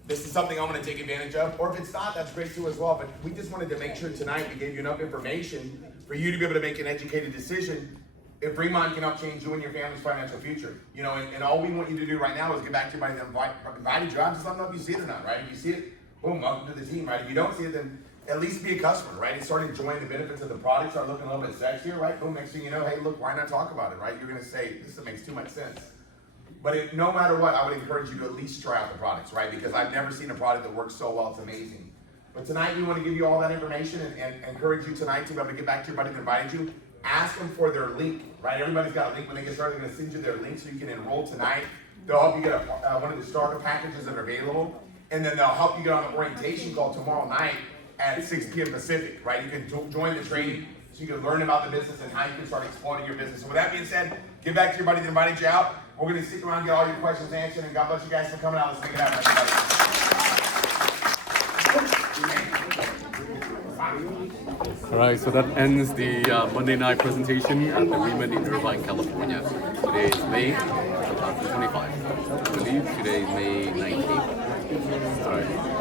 This is something I'm going to take advantage of. Or if it's not, that's great too as well. But we just wanted to make sure tonight we gave you enough information for you to be able to make an educated decision if Riman can help change you and your family's financial future. And all we want you to do right now is get back to your buddy that invited you out. Just let them know if you see it or not, right? If you see it, boom, welcome to the team, right? If you don't see it, then at least be a customer, right? And start enjoying the benefits of the product, start looking a little bit sexier, right? Boom, next thing you know, hey, look, why not talk about it, right? You're gonna say, this makes too much sense. But no matter what, I would encourage you to at least try out the products, right? Because I've never seen a product that works so well, it's amazing. But tonight we want to give you all that information and encourage you tonight to be able to get back to your buddy that invited you. Ask them for their link, right? Everybody's got a link. When they get started, they're gonna send you their link so you can enroll tonight. They'll help you get one of the starter packages that are available. And then they'll help you get on the orientation call tomorrow night at 6 p.m. Pacific, right? You can join the training so you can learn about the business and how you can start exploiting your business. So with that being said, get back to your buddy that invited you out. We're gonna stick around and get all your questions answered, and God bless you guys for coming out. Let's make it happen, everybody. All right, so that ends the Monday night presentation at the Riman in Irvine, California. Today is May 2025. I believe today is May 19th. All right.